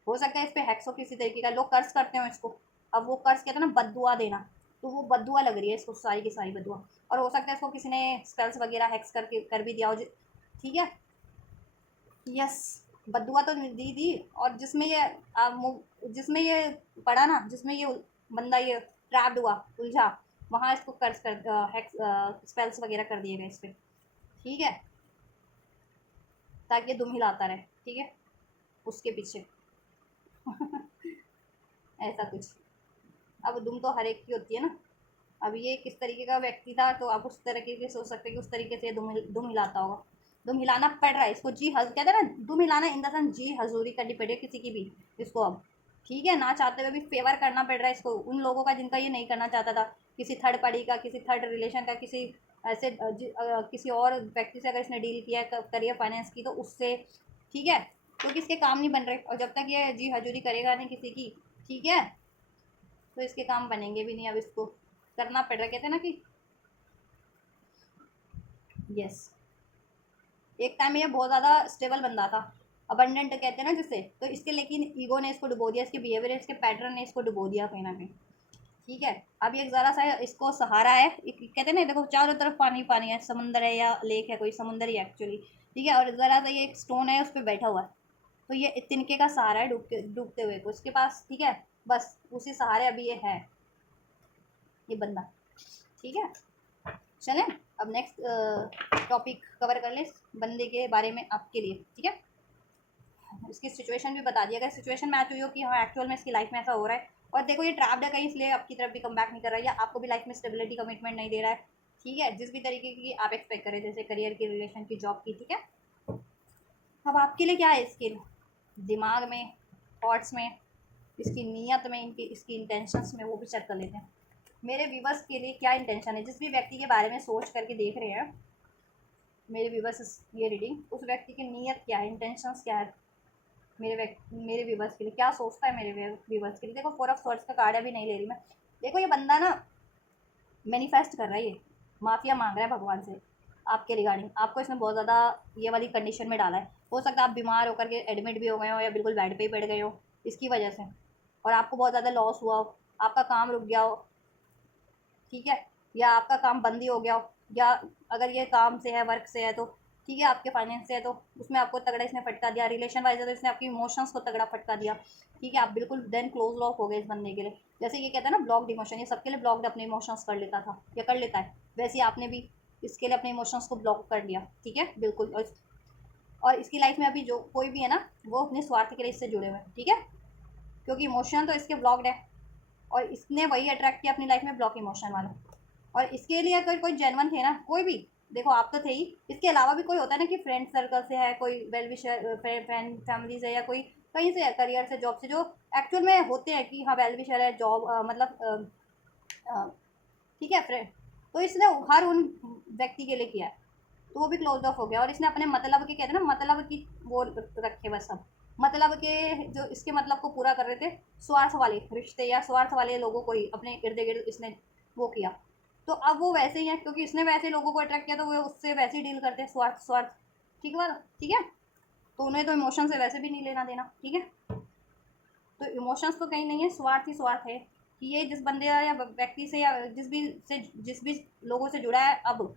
हो सकता है इस पर हैक्स हो किसी तरीके का, लोग कर्ज करते हो इसको, अब वो कर्ज कहते हैं ना बददुआ देना, तो वो बददुआ लग रही है इसको, सारी की सारी बददुआ, और हो सकता है इसको किसी ने स्पेल्स वगैरह हैक्स करके कर भी दिया हो, ठीक है, यस, बददुआ तो दी और जिसमें ये पड़ा ना, जिसमें ये बंदा ये ट्रैप्ड हुआ, उलझा, वहाँ इसको कर्ज कर हैक्स स्पेल्स वगैरह कर दिए गए इस पर, ठीक है, ताकि दुम हिलाता रहे, ठीक है, उसके पीछे ऐसा कुछ। अब दुम तो हर एक की होती है ना, अब ये किस तरीके का व्यक्ति था तो आप उस तरीके से सोच सकते हैं कि उस तरीके से दुम हिलाता होगा, दुम हिलाना पड़ रहा है इसको, जी हज कहते हैं ना, दुम हिलाना इन द सेंस जी हजूरी करनी पड़ी है किसी की भी इसको अब, ठीक है, ना चाहते हुए भी फेवर करना पड़ रहा है इसको उन लोगों का जिनका ये नहीं करना चाहता था, किसी थर्ड पार्टी का, किसी थर्ड रिलेशन का, किसी ऐसे किसी और व्यक्ति से अगर इसने डील किया है करियर फाइनेंस की तो उससे, ठीक है, क्योंकि इसके काम नहीं बन रहे, और जब तक ये जी हजूरी करेगा नहीं किसी की, ठीक है, तो इसके काम बनेंगे भी नहीं, अब इसको करना पड़ रहा है, कहते हैं ना कि यस, एक टाइम ये बहुत ज़्यादा स्टेबल बंदा था, अबंडेंट कहते हैं ना जिससे, तो इसके लेकिन ईगो ने इसको डुबो दिया, इसके बिहेवियर, इसके पैटर्न ने इसको डुबो दिया कहीं ना कहीं, ठीक है। अब ये ज़रा सा इसको सहारा है, कहते हैं ना देखो चारों तरफ पानी पानी है, समुंदर है या लेक है, कोई समुंदर ही एक्चुअली, ठीक है, और ज़रा सा ये एक स्टोन है उस पर बैठा हुआ है, तो ये तिनके का सहारा है डूबते हुए को इसके पास, ठीक है, बस उसी सहारे अभी ये है ये बंदा, ठीक है। चलें अब नेक्स्ट टॉपिक कवर कर ले बंदे के बारे में आपके लिए, ठीक है, इसकी सिचुएशन भी बता दिया, अगर सिचुएशन मैच हुई हो कि हाँ एक्चुअल में इसकी लाइफ में ऐसा हो रहा है, और देखो ये ट्रैप्ड है कहीं इसलिए आपकी तरफ भी कम बैक नहीं कर रहा है, या आपको भी लाइफ में स्टेबिलिटी कमिटमेंट नहीं दे रहा है, ठीक है, जिस भी तरीके की आप एक्सपेक्ट करें, जैसे करियर की, रिलेशन की, जॉब की, ठीक है। अब आपके लिए क्या है इसके दिमाग में, थॉट्स में, इसकी नीयत में, इसकी इंटेंशंस में, वो भी चेक कर लेते हैं। मेरे व्यूवर्स के लिए क्या इंटेंशन है, जिस भी व्यक्ति के बारे में सोच करके देख रहे हैं मेरे व्यूवर्स ये रीडिंग, उस व्यक्ति की नीयत क्या है, इंटेंशंस क्या है, मेरे व्यूवर्स के लिए क्या सोचता है मेरे व्यूवर्स के लिए। देखो 4 ऑफ सॉर्ड्स का कार्ड अभी नहीं ले रही मैं, देखो ये बंदा ना मैनिफेस्ट कर रहा है, ये माफिया मांग रहा है भगवान से आपके रिगार्डिंग, आपको इसने बहुत ज़्यादा ये वाली कंडीशन में डाला है, हो सकता है आप बीमार होकर के एडमिट भी हो गए हो या बिल्कुल बेड पे ही पड़ गए हो इसकी वजह से, और आपको बहुत ज़्यादा लॉस हुआ हो, आपका काम रुक गया हो, ठीक है, या आपका काम बंद ही हो गया हो, या अगर ये काम से है, वर्क से है, तो ठीक है, आपके फाइनेंस से है तो उसमें आपको तगड़ा इसने फटका दिया, रिलेशन वाइज है तो इसने आपकी इमोशंस को तगड़ा फटका दिया, ठीक है, आप बिल्कुल देन क्लोज लॉक हो गए इस बंदे के लिए, जैसे ये कहता है ना ब्लॉक्ड इमोशन, ये सबके लिए ब्लॉक्ड अपने इमोशंस कर लेता था या कर लेता है, वैसे ही आपने भी इसके लिए अपने इमोशंस को ब्लॉक कर लिया, ठीक है, बिल्कुल। और इसकी लाइफ में अभी जो कोई भी है ना वो अपने स्वार्थ के लिए इससे जुड़े हुए हैं, ठीक है, क्योंकि इमोशन तो इसके ब्लॉक्ड है, और इसने वही अट्रैक्ट किया अपनी लाइफ में, ब्लॉक इमोशन वाला, और इसके लिए अगर कोई जेनवन थे ना, कोई भी, देखो आप तो थे ही, इसके अलावा भी कोई होता है ना कि फ्रेंड सर्कल से है, कोई वेल विशर फ्रेंड फैमिली से, या कोई कहीं से है, करियर से, जॉब से, जो एक्चुअल में होते हैं कि हाँ वेल विशर है, जॉब मतलब ठीक है फ्रेंड, तो इसने हर उन व्यक्ति के लिए किया है, तो वो भी क्लोज ऑफ हो गया, और इसने अपने मतलब के कहते हैं ना, मतलब की वो रखे बस सब, मतलब के जो इसके मतलब को पूरा कर रहे थे, स्वार्थ वाले रिश्ते या स्वार्थ वाले लोगों को ही अपने इर्द गिर्द इसने वो किया, तो अब वो वैसे ही है, क्योंकि इसने वैसे लोगों को अट्रैक्ट किया तो वो उससे वैसे ही डील करते हैं, स्वार्थ स्वार्थ, ठीक है, ठीक है, तो उन्हें तो इमोशन से वैसे भी नहीं लेना देना, ठीक है, तो इमोशंस तो कहीं नहीं है, स्वार्थ ही स्वार्थ है, कि ये जिस बंदे या व्यक्ति से या जिस भी लोगों से जुड़ा है, अब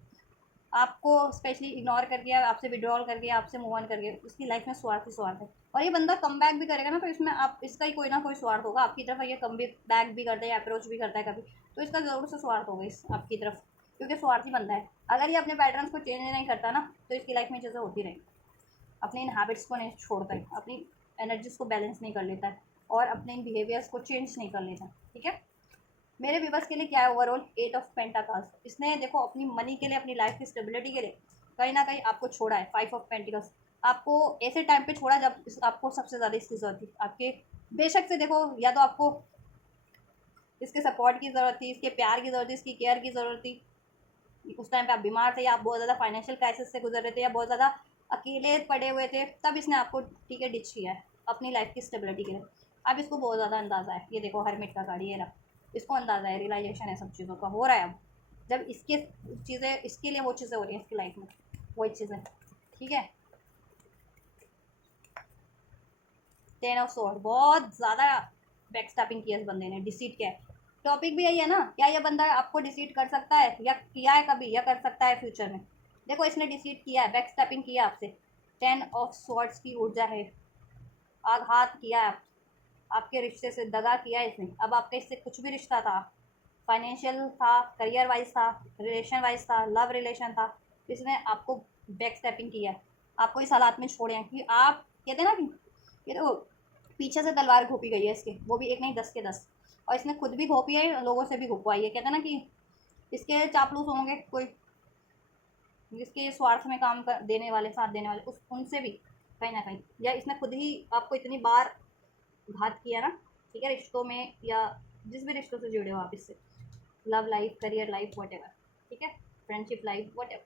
आपको स्पेशली इग्नोर कर गया, आपसे विड्रॉल कर गया, आपसे मूव ऑन कर गया, उसकी लाइफ में स्वार्थ ही स्वार्थ है। और ये बंदा कम बैक भी करेगा ना, तो इसमें आप इसका ही कोई ना कोई स्वार्थ होगा आपकी तरफ। ये कम बैक भी करता है, अप्रोच भी करता है कभी, तो इसका ज़रूर से स्वार्थ होगा इस आपकी तरफ, क्योंकि स्वार्थी बंदा है। अगर ये अपने पैटर्न्स को चेंज नहीं करता ना, तो इसकी लाइफ में चीज़ें होती रहेंगी। अपने इन हैबिट्स को नहीं छोड़ता है, अपनी एनर्जीज को बैलेंस नहीं कर लेता है, और अपने इन बिहेवियर्स को चेंज नहीं कर लेता। ठीक है, मेरे व्यूवर्स के लिए क्या है ओवरऑल, 8 ऑफ पेंटाकल्स। इसने देखो अपनी मनी के लिए, अपनी लाइफ की स्टेबिलिटी के लिए कहीं ना कहीं आपको छोड़ा है। 5 ऑफ पेंटिकल्स आपको ऐसे टाइम पे छोड़ा जब आपको सबसे ज़्यादा इसकी ज़रूरत थी। आपके बेशक से देखो, या तो आपको इसके सपोर्ट की ज़रूरत थी, इसके प्यार की ज़रूरत थी, इसकी केयर की ज़रूरत थी। उस टाइम पे आप बीमार थे, या आप बहुत ज़्यादा फाइनेंशियल क्राइसिस से गुजर रहे थे, या बहुत ज़्यादा अकेले पड़े हुए थे, तब इसने आपको ठीक है डिच किया है अपनी लाइफ की स्टेबिलिटी के लिए। अब इसको बहुत ज़्यादा अंदाज़ा है, ये देखो हरमिट का गाड़ी है ना, इसको अंदाज़ा है, रियलाइजेशन है सब चीज़ों का हो रहा है अब। जब इसके चीज़ें इसके लिए वो चीज़ें हो रही हैं इसकी लाइफ में, वही चीज़ें। ठीक है, 10 ऑफ सोर्ड, बहुत ज़्यादा बैक स्टैपिंग किया इस बंदे ने, डिसीट किया है। टॉपिक भी यही है ना, क्या ये बंदा आपको डिसीट कर सकता है, या किया है कभी, या कर सकता है फ्यूचर में। देखो इसने डिसीट किया है, बैक स्टैपिंग किया आपसे। 10 ऑफ स्वॉर्ड्स की ऊर्जा है, आघात किया है, आपके रिश्ते से दगा किया है इसने। अब आपका इससे कुछ भी रिश्ता था, फाइनेंशियल था, करियर वाइज था, रिलेशन वाइज था, लव रिलेशन था, इसने आपको बैक स्टेपिंग किया है, आपको इस हालात में छोड़े हैं कि आप कहते हैं ना कि ये तो पीछे से तलवार घोपी गई है इसके, वो भी एक नहीं 10 के 10। और इसने खुद भी घोपी है, लोगों से भी घोपवाई है। कहते हैं ना कि इसके चापलूस होंगे कोई, जिसके स्वार्थ में काम कर देने वाले, साथ देने वाले, उस उनसे भी कहीं ना कहीं, या इसने खुद ही आपको इतनी बार घात किया ना। ठीक है, रिश्तों में या जिस भी रिश्तों से जुड़े हो आप इससे, love life, career life, what ever. ठीक है, फ्रेंडशिप लाइफ, वट एवर,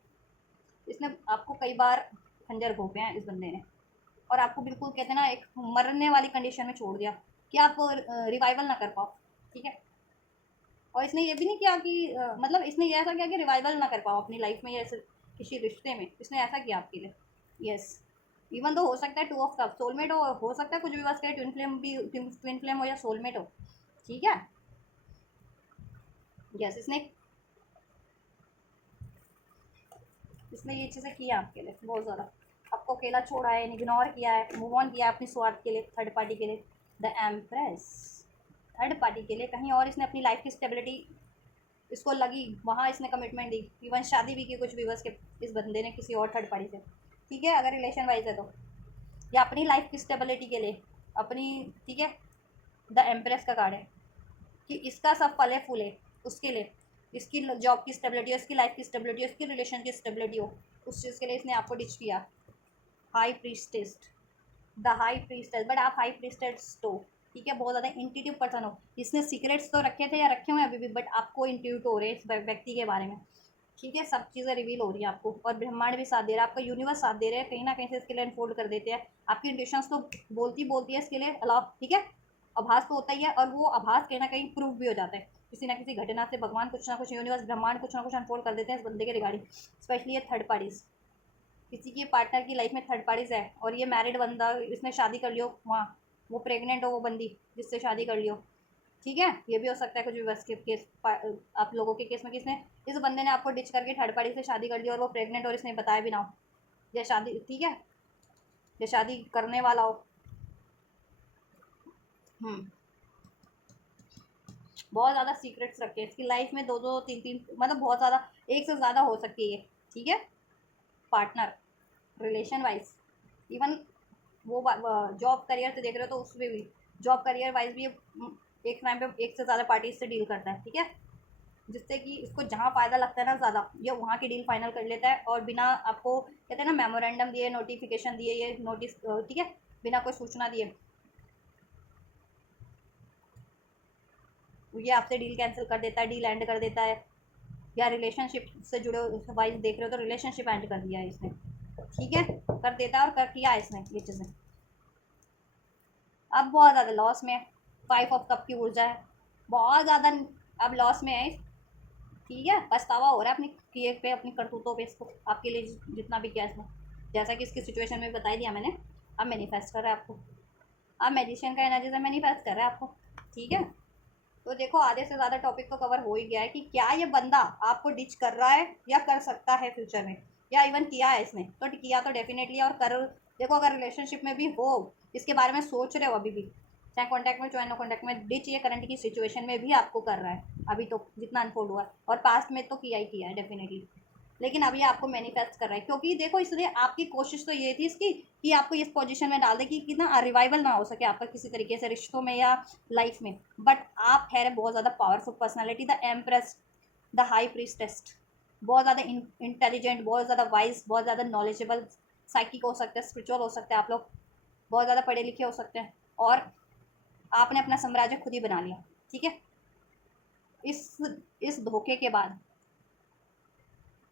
इसने आपको कई बार खंजर घोंपे हैं इस बंदे ने, और आपको बिल्कुल कहते हैं ना एक मरने वाली कंडीशन में छोड़ दिया कि आप रिवाइवल ना कर पाओ। ठीक है, और इसने ये भी नहीं किया कि मतलब इसने ये ऐसा किया कि रिवाइवल ना कर पाओ अपनी लाइफ में, या ऐसे किसी रिश्ते में, इसने ऐसा किया आपके लिए। यस, इवन तो हो सकता है 2 ऑफ कप सोलमेट हो सकता है कुछ भी, बस ट्विन फ्लेम भी, ट्विन फ्लेम हो या सोलमेट हो। ठीक है, यस, इसने इसने ये चीज़ें की है आपके लिए बहुत ज़्यादा, आपको अकेला छोड़ा है, इग्नोर किया है, मूव ऑन किया है अपनी स्वार्थ के लिए, थर्ड पार्टी के लिए। द एम्प्रेस, थर्ड पार्टी के लिए कहीं और इसने अपनी लाइफ की स्टेबिलिटी इसको लगी, वहाँ इसने कमिटमेंट दी, इवन शादी भी की कुछ व्यूवर्स के इस बंदे ने किसी और थर्ड पार्टी से। ठीक है, अगर रिलेशन वाइज है तो, या अपनी लाइफ की स्टेबिलिटी के लिए अपनी। ठीक है, द एम्प्रेस का कार्ड है कि इसका सब फले फूले उसके लिए, इसकी जॉब की स्टेबिलिटी, उसकी लाइफ की स्टेबिलिटी, उसकी रिलेशन की स्टेबिलिटी हो, उस चीज़ के लिए इसने आपको डिच किया। High priestess, the high priestess, but आप हाई प्रीस्टेस तो ठीक है, बहुत ज़्यादा इंट्यूटिव पर्सन हो। इसने सीक्रेट्स तो रखे थे या रखे हुए अभी भी, बट आपको इंट्यूट हो रहे हैं इस व्यक्ति के बारे में। ठीक है, सब चीज़ें रिवील हो रही है आपको, और ब्रह्मांड भी साथ दे रहा है, आपका यूनिवर्स साथ दे रहे हैं, कहीं ना कहीं से इसके लिए अनफोल्ड कर देते हैं। आपकी इंट्यूशंस तो बोलती है इसके लिए अलाउ। ठीक है, आभास तो होता ही है, और वो आभास कहीं ना कहीं प्रूव भी हो जाता है किसी ना किसी घटना से। भगवान कुछ ना कुछ, यूनिवर्स ब्रह्मांड कुछ ना कुछ अनफोल्ड कर देते हैं इस बंदे के रिगार्डिंग। स्पेशली ये थर्ड पार्टीज, किसी की पार्टनर की लाइफ में थर्ड पार्टीज है, और ये मैरिड बंदा, इसने शादी कर लियो वहाँ, वो प्रेग्नेंट हो वो बंदी जिससे शादी कर लियो। ठीक है, ये भी हो सकता है कुछ भी बस के केस, आप लोगों के केस में किसने, इस बंदे ने आपको डिच करके थर्ड पार्टी से शादी कर ली, और वो प्रेग्नेंट और इसने बताया भी ना हो, या शादी, ठीक है, या शादी करने वाला हो। बहुत ज़्यादा सीक्रेट्स रखे हैं इसकी लाइफ में, दो दो तीन तीन, मतलब बहुत ज़्यादा, एक से ज़्यादा हो सकती है। ठीक है, पार्टनर, रिलेशन वाइज, इवन वो जॉब करियर से देख रहे हो तो उसमें भी, जॉब करियर वाइज भी एक टाइम पे एक से ज़्यादा पार्टी से डील करता है। ठीक है, जिससे कि इसको जहाँ फ़ायदा लगता है ना ज़्यादा, ये वहाँ की डील फाइनल कर लेता है, और बिना आपको कहते हैं ना मेमोरेंडम दिए, नोटिफिकेशन दिए, ये नोटिस, ठीक है, बिना कोई सूचना दिए ये आपसे डील कैंसिल कर देता है, डील एंड कर देता है, या रिलेशनशिप से जुड़े वाइज देख रहे हो तो रिलेशनशिप एंड कर दिया है इसने। ठीक है, कर देता है, और कर किया है इसने ये चीज़ें। अब बहुत ज़्यादा लॉस में है, 5 ऑफ कप की ऊर्जा है, बहुत ज़्यादा अब लॉस में है। ठीक है, पछतावा हो रहा है अपनी किए पे, अपनी करतूतों पे, इसको आपके लिए जितना भी किया इसने, जैसा कि इसकी सिचुएशन में बता दिया मैंने। अब मैनिफेस्ट कर रहा है आपको, अब मैजिशियन का एनर्जी से मैनिफेस्ट कर रहा है आपको। ठीक है, तो देखो आधे से ज़्यादा टॉपिक तो कवर हो ही गया है कि क्या ये बंदा आपको डिच कर रहा है या कर सकता है फ्यूचर में, या इवन किया है इसने, तो किया तो डेफिनेटली और कर। देखो अगर रिलेशनशिप में भी हो, इसके बारे में सोच रहे हो अभी भी, चाहे कॉन्टैक्ट में चाहे नो कॉन्टैक्ट में, डिच ये करंट की सिचुएशन में भी आपको कर रहा है अभी तो जितना अनफोल्ड हुआ है, और पास्ट में तो किया ही किया है डेफिनेटली। लेकिन अभी आपको मैनिफेस्ट कर रहा है, क्योंकि देखो इसलिए आपकी कोशिश तो ये थी इसकी कि आपको इस पोजीशन में डाल दे कि ना रिवाइवल ना हो सके आपका किसी तरीके से रिश्तों में या लाइफ में। बट आप ठहरे बहुत ज़्यादा powerful personality, the empress, the high priestess, बहुत ज़्यादा इंटेलिजेंट, बहुत ज़्यादा वाइज, बहुत ज़्यादा नॉलेजेबल, साइकिक हो सकते हैं, स्पिरिचुअल हो सकते हैं आप लोग, बहुत ज़्यादा पढ़े लिखे हो सकते हैं, और आपने अपना साम्राज्य खुद ही बना लिया। ठीक है, इस धोखे के बाद,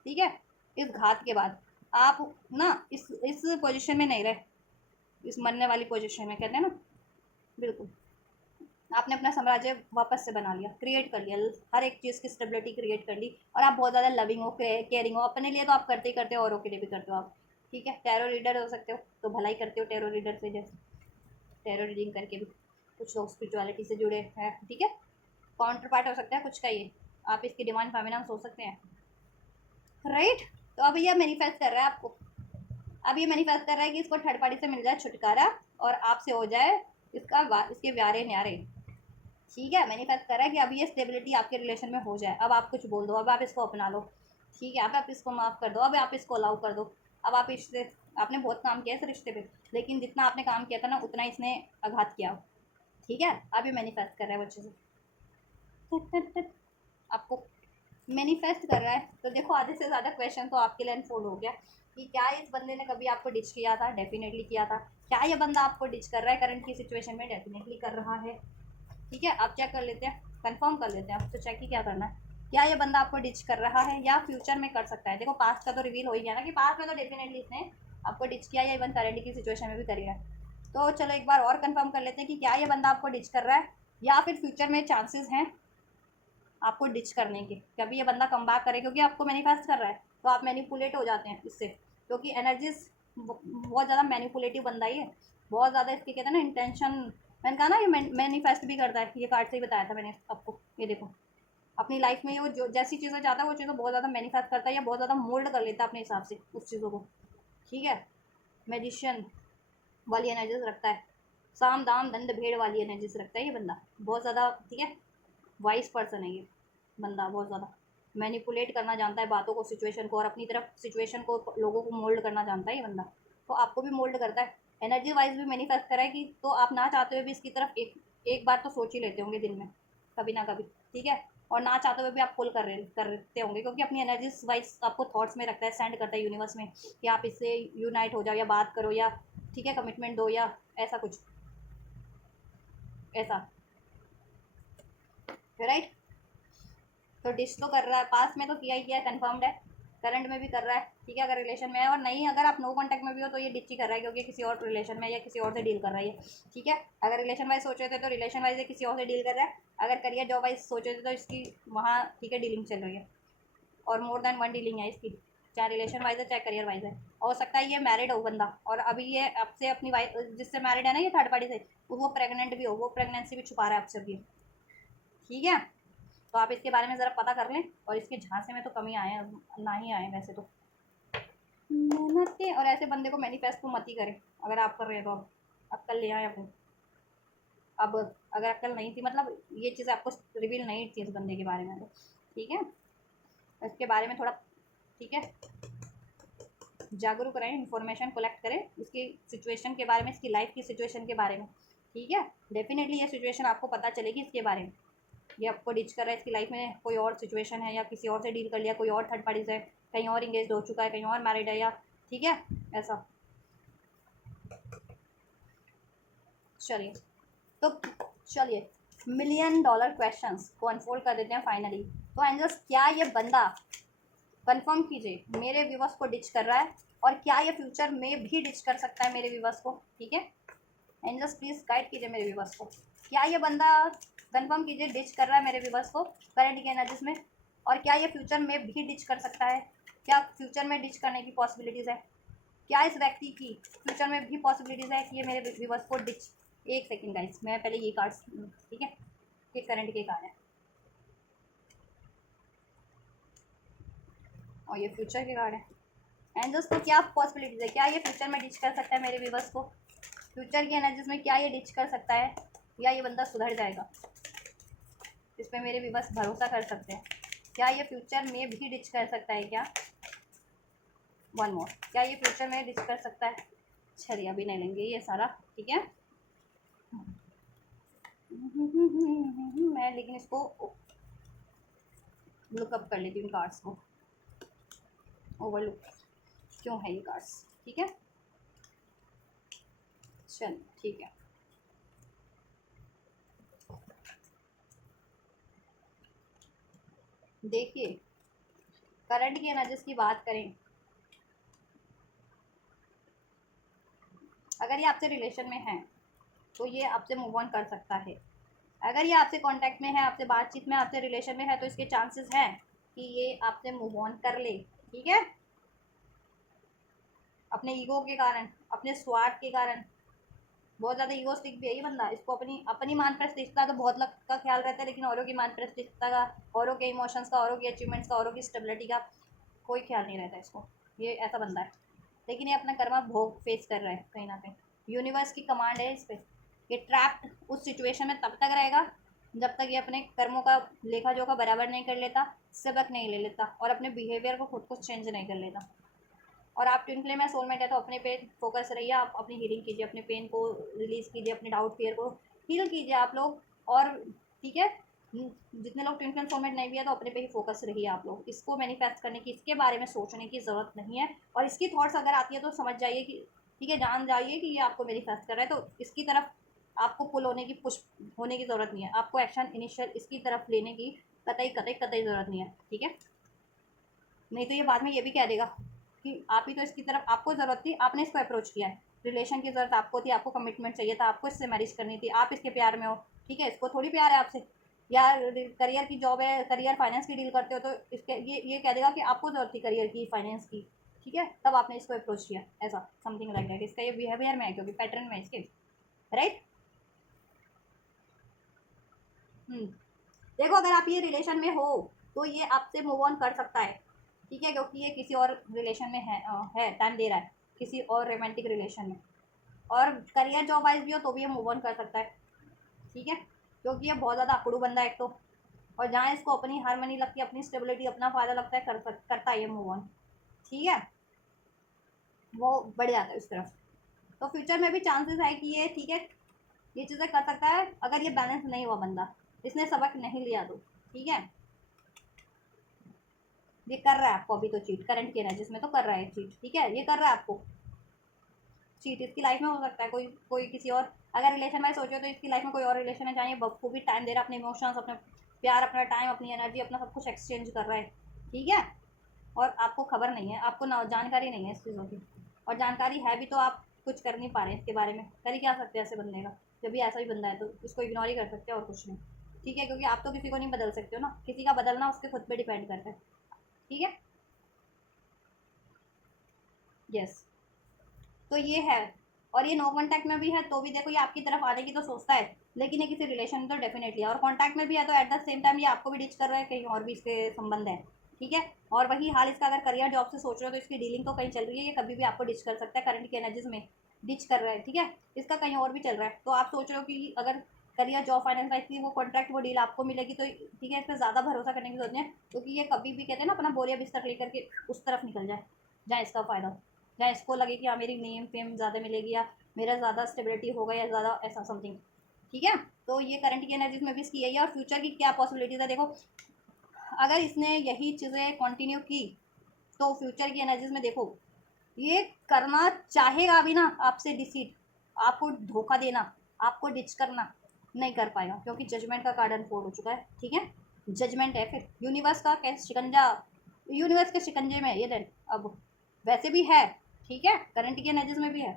ठीक है, इस घात के बाद आप ना इस पोजीशन में नहीं रहे, इस मरने वाली पोजीशन में, कहते हैं ना, बिल्कुल आपने अपना साम्राज्य वापस से बना लिया, क्रिएट कर लिया, हर एक चीज़ की स्टेबिलिटी क्रिएट कर ली, और आप बहुत ज़्यादा लविंग हो, केयरिंग हो, अपने लिए तो आप करते ही करते हो, औरों के लिए भी करते हो आप। ठीक है, टैरो रीडर हो सकते हो तो भलाई करते हो टैरो रीडर से, जैसे टैरो रीडिंग करके भी कुछ लोग स्पिरिचुअलिटी से जुड़े हैं। ठीक है, काउंटर पार्ट हो सकता है कुछ का ये, आप इसकी डिवाइन फेमिनिन्स हो सकते हैं, राइट। तो अब ये मैनिफेस्ट कर रहा है आपको, अब ये मैनिफेस्ट कर रहा है कि इसको थर्ड पार्टी से मिल जाए छुटकारा, और आपसे हो जाए इसके व्यारे न्यारे। ठीक है, मैनिफेस्ट कर रहा है कि अब ये स्टेबिलिटी आपके रिलेशन में हो जाए, अब आप कुछ बोल दो, अब आप इसको अपना लो। ठीक है, अब आप इसको माफ़ कर दो, अब आप इसको अलाउ कर दो। अब आप इससे, आपने बहुत काम किया इस रिश्ते पे, लेकिन जितना आपने काम किया था ना उतना इसने आघात किया। ठीक है, अब ये मैनिफेस्ट कर रहा है बच्चे से आपको मैनिफेस्ट कर रहा है। तो देखो आधे से ज़्यादा क्वेश्चन तो आपके लिए अनफोल्ड हो गया कि क्या इस बंदे ने कभी आपको डिच किया था, डेफिनेटली किया था। क्या ये बंदा आपको डिच कर रहा है करंट की सिचुएशन में, डेफिनेटली कर रहा है। ठीक है, आप चेक कर लेते हैं, कंफर्म कर लेते हैं, तो चेक ही क्या करना है, क्या ये बंदा आपको डिच कर रहा है या फ्यूचर में कर सकता है। देखो पास्ट का तो रिवील हो ही गया ना कि पास्ट में तो डेफिनेटली इसने आपको डिच किया, या इवन करंट की सिचुएशन में भी करेगा। तो चलो एक बार और कंफर्म कर लेते हैं कि क्या ये बंदा आपको डिच कर रहा है, या फिर फ्यूचर में चांसेस हैं आपको डिच करने के, कभी ये बंदा कम बैक करे, क्योंकि आपको मैनिफेस्ट कर रहा है तो आप मैनिपुलेट हो जाते हैं इससे, क्योंकि एनर्जीज बहुत ज़्यादा मैनिपुलेटिव बंदा ही है, बहुत ज़्यादा इसके कहते हैं ना इंटेंशन। मैंने कहा ना ये मैनिफेस्ट भी करता है, ये कार्ड से ही बताया था मैंने आपको। ये देखो अपनी लाइफ में वो जो जैसी चीज़ें चाहता है वो चीज़ें बहुत ज़्यादा मैनिफेस्ट करता है, या बहुत ज़्यादा मोल्ड कर लेता है अपने हिसाब से उस चीज़ों को। ठीक है, मैजिशियन वाली एनर्जीज रखता है, साम दाम दंड भेड़ वाली एनर्जीज रखता है ये बंदा, बहुत ज़्यादा। ठीक है, वाइस पर्सन है ये बंदा, बहुत ज़्यादा मैनिपुलेट करना जानता है बातों को, सिचुएशन को, और अपनी तरफ सिचुएशन को, लोगों को मोल्ड करना जानता है ये बंदा। तो आपको भी मोल्ड करता है, एनर्जी वाइज भी मैनिफेस्ट करा है कि, तो आप ना चाहते हुए भी इसकी तरफ एक बार तो सोच ही लेते होंगे दिन में, कभी ना कभी। ठीक है, और ना चाहते हुए भी आप पुल करते होंगे, क्योंकि अपनी एनर्जी वाइज आपको थॉट्स में रखता है, सेंड करता है यूनिवर्स में कि आप इससे यूनाइट हो जाओ, या बात करो, या ठीक है कमिटमेंट दो, या ऐसा कुछ, ऐसा, राइट। तो डिश तो कर रहा है, पास में तो किया ही किया है, कन्फर्म्ड है, करंट में भी कर रहा है। ठीक है, अगर रिलेशन में है, और नहीं अगर आप नो कॉन्टैक्ट में भी हो तो ये डिच ही कर रहा है, क्योंकि किसी और रिलेशन में या किसी और से डील कर रहा है ये। ठीक है, अगर रिलेशन वाइज सोच रहे थे तो रिलेशन वाइज किसी और से डील कर रहा है, अगर करियर जॉब वाइज सोच रहे थे तो इसकी वहाँ ठीक है डीलिंग चल रही है, और मोर देन वन डीलिंग है इसकी, चाहे रिलेशन वाइज है चाहे करियर वाइज है। हो सकता है ये मैरिड हो बंदा, और अभी ये आपसे अपनी वाइफ जिससे मैरिड है ना ये थर्ड पार्टी से, वो प्रेग्नेंट भी हो, वो प्रेगनेंसी भी छुपा रहा है आपसे अभी। ठीक है, तो आप इसके बारे में ज़रा पता कर लें, और इसके झांसे में तो कमी आए, ना ही आए वैसे तो मेहनत के। और ऐसे बंदे को मैनिफेस्ट तो मत ही करें, अगर आप कर रहे हैं तो अक्ल ले आए अपने। अब अगर अक्ल नहीं थी, मतलब ये चीज़ आपको रिवील नहीं थी इस बंदे के बारे में, तो ठीक है इसके बारे में थोड़ा, ठीक है, जागरूक रहें, इन्फॉर्मेशन कलेक्ट करें इसकी सिचुएशन के बारे में, इसकी लाइफ की सिचुएशन के बारे में। ठीक है, डेफिनेटली ये सिचुएशन आपको पता चलेगी इसके बारे में, ये आपको डिच कर रहा है, इसकी लाइफ में कोई और सिचुएशन है, या किसी और से डील कर लिया, कोई और थर्ड पार्टी से, कहीं और इंगेज हो चुका है, कहीं और मैरिड है, या ठीक है ऐसा। चलिए, तो चलिए $1,000,000 क्वेश्चंस को अनफोल्ड कर देते हैं फाइनली। तो एंजल्स, क्या ये बंदा, कंफर्म कीजिए, मेरे व्यूवर्स को डिच कर रहा है, और क्या ये फ्यूचर में भी डिच कर सकता है मेरे व्यूवर्स को। ठीक है, एंजल्स प्लीज़ गाइड कीजिए मेरे व्यूवर्स को, क्या ये बंदा, कंफर्म कीजिए, डिच कर रहा है मेरे व्यूवर्स को करंट की एनर्जीज में, और क्या ये फ्यूचर में भी डिच कर सकता है, क्या फ्यूचर में डिच करने की पॉसिबिलिटीज़ है, क्या इस व्यक्ति की फ्यूचर में भी पॉसिबिलिटीज़ है कि ये मेरे व्यूवर्स को डिच। एक सेकंड गाइस, मैं पहले ये कार्ड्स, ठीक है, ये करंट के कार्ड है और ये फ्यूचर के कार्ड है। एंजल्स को क्या पॉसिबिलिटीज है, क्या ये फ्यूचर में डिच कर सकता है मेरे व्यूवर्स को, फ्यूचर की एनर्जीज में क्या ये डिच कर सकता है, या ये बंदा सुधर जाएगा, इस पर मेरे व्यूवर्स भरोसा कर सकते हैं। क्या ये फ्यूचर में भी डिच कर सकता है क्या, वन मोर, क्या ये फ्यूचर में डिच कर सकता है। चलिए अभी नहीं लेंगे ये सारा, ठीक है। मैं लेकिन इसको लुकअप कर लेती हूँ कार्ड्स को, ओवरलुक क्यों है ये कार्ड्स, ठीक है। चल ठीक है, देखिए करंट की एनर्जीज की बात करें, अगर ये आपसे रिलेशन में है तो ये आपसे मूव ऑन कर सकता है। अगर ये आपसे कांटेक्ट में है, आपसे बातचीत में, आपसे रिलेशन में है, तो इसके चांसेस हैं कि ये आपसे मूव ऑन कर ले, ठीक है। अपने ईगो के कारण, अपने स्वार्थ के कारण, बहुत ज़्यादा ईगोस्टिक भी है ये बंदा, इसको अपनी अपनी मान प्रतिष्ठा तो बहुत लग का ख्याल रहता है, लेकिन औरों की मान प्रतिष्ठा का, औरों के इमोशंस का, औरों की अचीवमेंट्स का, औरों की स्टेबिलिटी का कोई ख्याल नहीं रहता इसको। ये ऐसा बंदा है, लेकिन ये अपना कर्मा भोग फेस कर रहा है कहीं ना कहीं। यूनिवर्स की कमांड है इस पर, ये ट्रैप्ड उस सिचुएशन में तब तक रहेगा जब तक ये अपने कर्मों का लेखा जोखा बराबर नहीं कर लेता, सबक नहीं ले लेता और अपने बिहेवियर को खुद को चेंज नहीं कर लेता। और आप ट्विन फ्लेम या सोलमेट है तो अपने पे फोकस रहिए, आप अपनी हीलिंग कीजिए, अपने पेन को रिलीज़ कीजिए, अपने डाउट फियर को हील कीजिए आप लोग। और ठीक है, जितने लोग ट्विन फ्लेम सोलमेट नहीं भी है तो अपने पे ही फोकस रहिए आप लोग। इसको मैनिफेस्ट करने की, इसके बारे में सोचने की ज़रूरत नहीं है, और इसकी थॉट्स अगर आती है तो समझ जाइए कि ठीक है, जान जाइए कि ये आपको मैनिफेस्ट कर रहा है, तो इसकी तरफ आपको पुल होने की, पुश होने की ज़रूरत नहीं है, आपको एक्शन इनिशियल इसकी तरफ लेने की कतई कतई कतई ज़रूरत नहीं है, ठीक है। नहीं तो ये बाद में ये भी कह देगा कि आप ही तो इसकी तरफ, आपको ज़रूरत थी, आपने इसको अप्रोच किया है, रिलेशन की ज़रूरत आपको थी, आपको कमिटमेंट चाहिए था, आपको इससे मैरिज करनी थी, आप इसके प्यार में हो, ठीक है। इसको थोड़ी प्यार है आपसे, या करियर की जॉब है, करियर फाइनेंस की डील करते हो, तो इसके ये कह देगा कि आपको ज़रूरत थी करियर की, फाइनेंस की, ठीक है, तब आपने इसको अप्रोच किया, ऐसा समथिंग लाइक दैट इसका ये बिहेवियर में है, क्योंकि पैटर्न में इसके, राइट। देखो अगर आप ये रिलेशन में हो तो ये आपसे मूव ऑन कर सकता है, ठीक है, क्योंकि ये किसी और रिलेशन में है टाइम दे रहा है किसी और रोमांटिक रिलेशन में, और करियर जॉब वाइज भी हो तो भी ये मूव ऑन कर सकता है, ठीक है, क्योंकि ये बहुत ज़्यादा अकड़ू बंदा है एक तो, और जहाँ इसको अपनी हारमनी लगती है, अपनी स्टेबिलिटी, अपना फ़ायदा लगता है, करता है ये मूव ऑन, ठीक है, वो बढ़ जाता है उस तरफ। तो फ्यूचर में भी चांसेस है कि ये, ठीक है, ये चीज़ें कर सकता है अगर ये बैलेंस नहीं हुआ बंदा, इसने सबक नहीं लिया तो, ठीक है। ये कर रहा है आपको अभी तो चीट, करंट की एनर्जीज में तो कर रहा है चीट, ठीक है, ये कर रहा है आपको चीट, इसकी लाइफ में हो सकता है कोई कोई किसी और, अगर रिलेशन में सोचो तो इसकी लाइफ में कोई और रिलेशन है जहाँ ये बखूबी टाइम दे रहा है, अपने इमोशंस, अपने प्यार, अपना टाइम, अपनी एनर्जी, अपना सब कुछ एक्सचेंज कर रहा है, ठीक है। और आपको खबर नहीं है, आपको ना जानकारी नहीं है इस चीज़ों की, और जानकारी है भी तो आप कुछ कर नहीं पा रहे हैं इसके बारे में, कर ही क्या सकते हैं ऐसे बंदे का, जब भी ऐसा ही बंदा है तो इसको इग्नोर ही कर सकते हैं और कुछ नहीं, ठीक है, क्योंकि आप तो किसी को नहीं बदल सकते हो ना, किसी का बदलना उसके खुद पे डिपेंड करता है, ठीक है। यस, तो ये है, और ये नो कॉन्टैक्ट में भी है तो भी देखो ये आपकी तरफ आने की तो सोचता है, लेकिन ये किसी रिलेशन में तो डेफिनेटली है, और कॉन्टैक्ट में भी है तो एट द सेम टाइम ये आपको भी डिच कर रहा है, कहीं और भी इसके संबंध है, ठीक है। और वही हाल इसका, अगर करियर जॉब से सोच रहे हो तो इसकी डीलिंग तो कहीं चल रही है, ये कभी भी आपको डिच कर सकता है, करंट की एनर्जीज में डिच कर रहा है, ठीक है, इसका कहीं और भी चल रहा है, तो आप सोच रहे हो कि अगर करियर जॉब फाइनेंस वाइज की वो कॉन्ट्रैक्ट, वो डील आपको मिलेगी तो ठीक है, इस पर ज़्यादा भरोसा करने की जरूरत नहीं है, क्योंकि ये कभी भी कहते हैं ना अपना बोरिया बिस्तर लेकर के उस तरफ निकल जाए जहाँ इसका फ़ायदा हो, या इसको लगे कि हाँ मेरी नेम फेम ज़्यादा मिलेगी, या मेरा ज़्यादा स्टेबिलिटी होगा, या ज़्यादा ऐसा समथिंग, ठीक है। तो ये करंट की एनर्जीज में भी इसकी यही है, और फ्यूचर की क्या पॉसिबिलिटीज़ है देखो, अगर इसने यही चीज़ें कंटिन्यू की तो फ्यूचर की एनर्जीज में देखो ये करना चाहेगा भी ना आपसे डिसीट, आपको धोखा देना, आपको डिच करना नहीं कर पाएगा, क्योंकि जजमेंट का कार्ड अनफोल्ड हो चुका है, ठीक है, जजमेंट है, फिर यूनिवर्स का शिकंजा, यूनिवर्स के शिकंजे में ये देन अब वैसे भी है, ठीक है, करंट की एनर्जीज में भी है,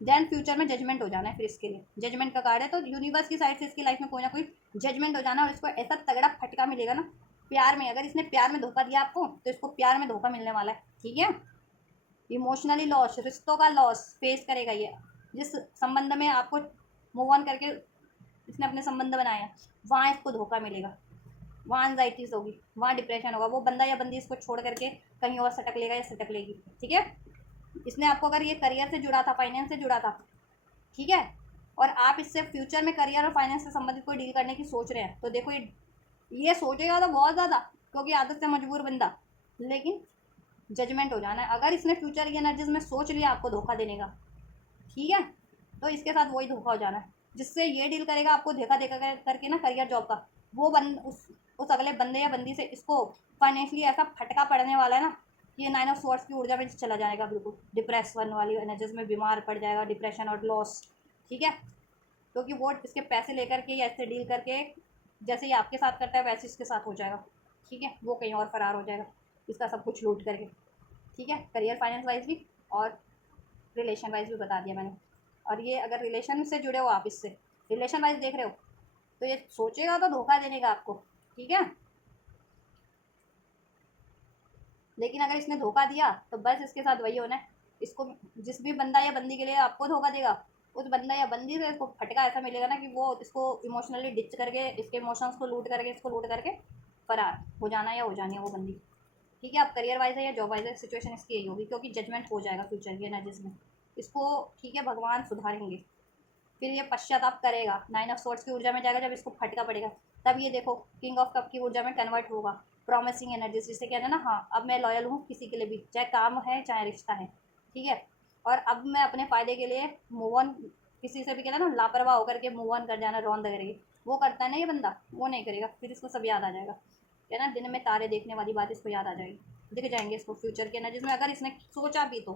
देन फ्यूचर में जजमेंट हो जाना है, फिर इसके लिए जजमेंट का कार्ड है, तो यूनिवर्स की साइड से इसकी लाइफ में कोई ना कोई जजमेंट हो जाना, और इसको ऐसा तगड़ा फटका मिलेगा ना प्यार में, अगर इसने प्यार में धोखा दिया आपको तो इसको प्यार में धोखा मिलने वाला है, ठीक है। इमोशनली लॉस, रिश्तों का लॉस फेस करेगा ये, जिस संबंध में आपको मूव ऑन करके इसने अपने संबंध बनाए हैं, वहाँ इसको धोखा मिलेगा, वहाँ एंजाइटीज होगी, वहाँ डिप्रेशन होगा, वो बंदा या बंदी इसको छोड़ करके कहीं और सटक लेगा या सटक लेगी। ठीक है, इसने आपको अगर ये करियर से जुड़ा था, फाइनेंस से जुड़ा था, ठीक है, और आप इससे फ्यूचर में करियर और फाइनेंस से संबंधित कोई डील करने की सोच रहे हैं, तो देखो ये सोचेगा तो बहुत ज़्यादा, क्योंकि आदत से मजबूर बंदा, लेकिन जजमेंट हो जाना है। अगर इसने फ्यूचर की एनर्जीज में सोच लिया आपको धोखा देने का, ठीक है, तो इसके साथ वही धोखा हो जाना है। जिससे ये डील करेगा आपको धोखा देकर करके ना करियर जॉब का, वो उस अगले बंदे या बंदी से इसको फाइनेंशियली ऐसा फटका पड़ने वाला है ना, ये 9 ऑफ स्वॉर्ड्स की ऊर्जा में चला जाएगा, बिल्कुल डिप्रेस वन वाली एनर्जीज में बीमार पड़ जाएगा, डिप्रेशन और लॉस। ठीक है, क्योंकि वो इसके पैसे लेकर के या इससे डील करके जैसे ये आपके साथ करता है वैसे इसके साथ हो जाएगा। ठीक है, वो कहीं और फरार हो जाएगा इसका सब कुछ लूट करके। ठीक है, करियर फाइनेंस वाइज भी और रिलेशन वाइज भी बता दिया मैंने। और ये अगर रिलेशन से जुड़े हो, आप इससे रिलेशन वाइज देख रहे हो, तो ये सोचेगा तो धोखा देने का आपको। ठीक है, लेकिन अगर इसने धोखा दिया तो बस इसके साथ वही होना है। इसको जिस भी बंदा या बंदी के लिए आपको धोखा देगा, उस बंदा या बंदी से इसको फटका ऐसा मिलेगा ना कि वो इसको इमोशनली डिच करके, इसके इमोशंस को लूट करके, इसको लूट करके फरार हो जाना या हो जानी है वो बंदी। ठीक है, आप करियर वाइज है या जॉब वाइज है, सिचुएशन इसकी यही होगी, क्योंकि जजमेंट हो जाएगा फ्यूचर की एनर्जीज में इसको। ठीक है, भगवान सुधारेंगे, फिर ये पश्चाताप करेगा, 9 ऑफ स्वॉर्ड्स की ऊर्जा में जाएगा, जब इसको फटका पड़ेगा तब ये देखो किंग ऑफ कप की ऊर्जा में कन्वर्ट होगा, प्रॉमिसिंग एनर्जीज, जिससे कहना ना, हाँ अब मैं लॉयल हूँ किसी के लिए भी, चाहे काम है चाहे रिश्ता है। ठीक है, और अब मैं अपने फ़ायदे के लिए मूव ऑन, किसी से भी कहना ना लापरवाह होकर के मूव ऑन कर जाना, रौंद करके, वो करता है ना ये बंदा, वो नहीं करेगा, फिर इसको सब याद आ जाएगा। कहना दिन में तारे देखने वाली बात इसको याद आ जाएगी, दिख जाएंगे इसको फ्यूचर के एनर्जीज में, अगर इसने सोचा भी तो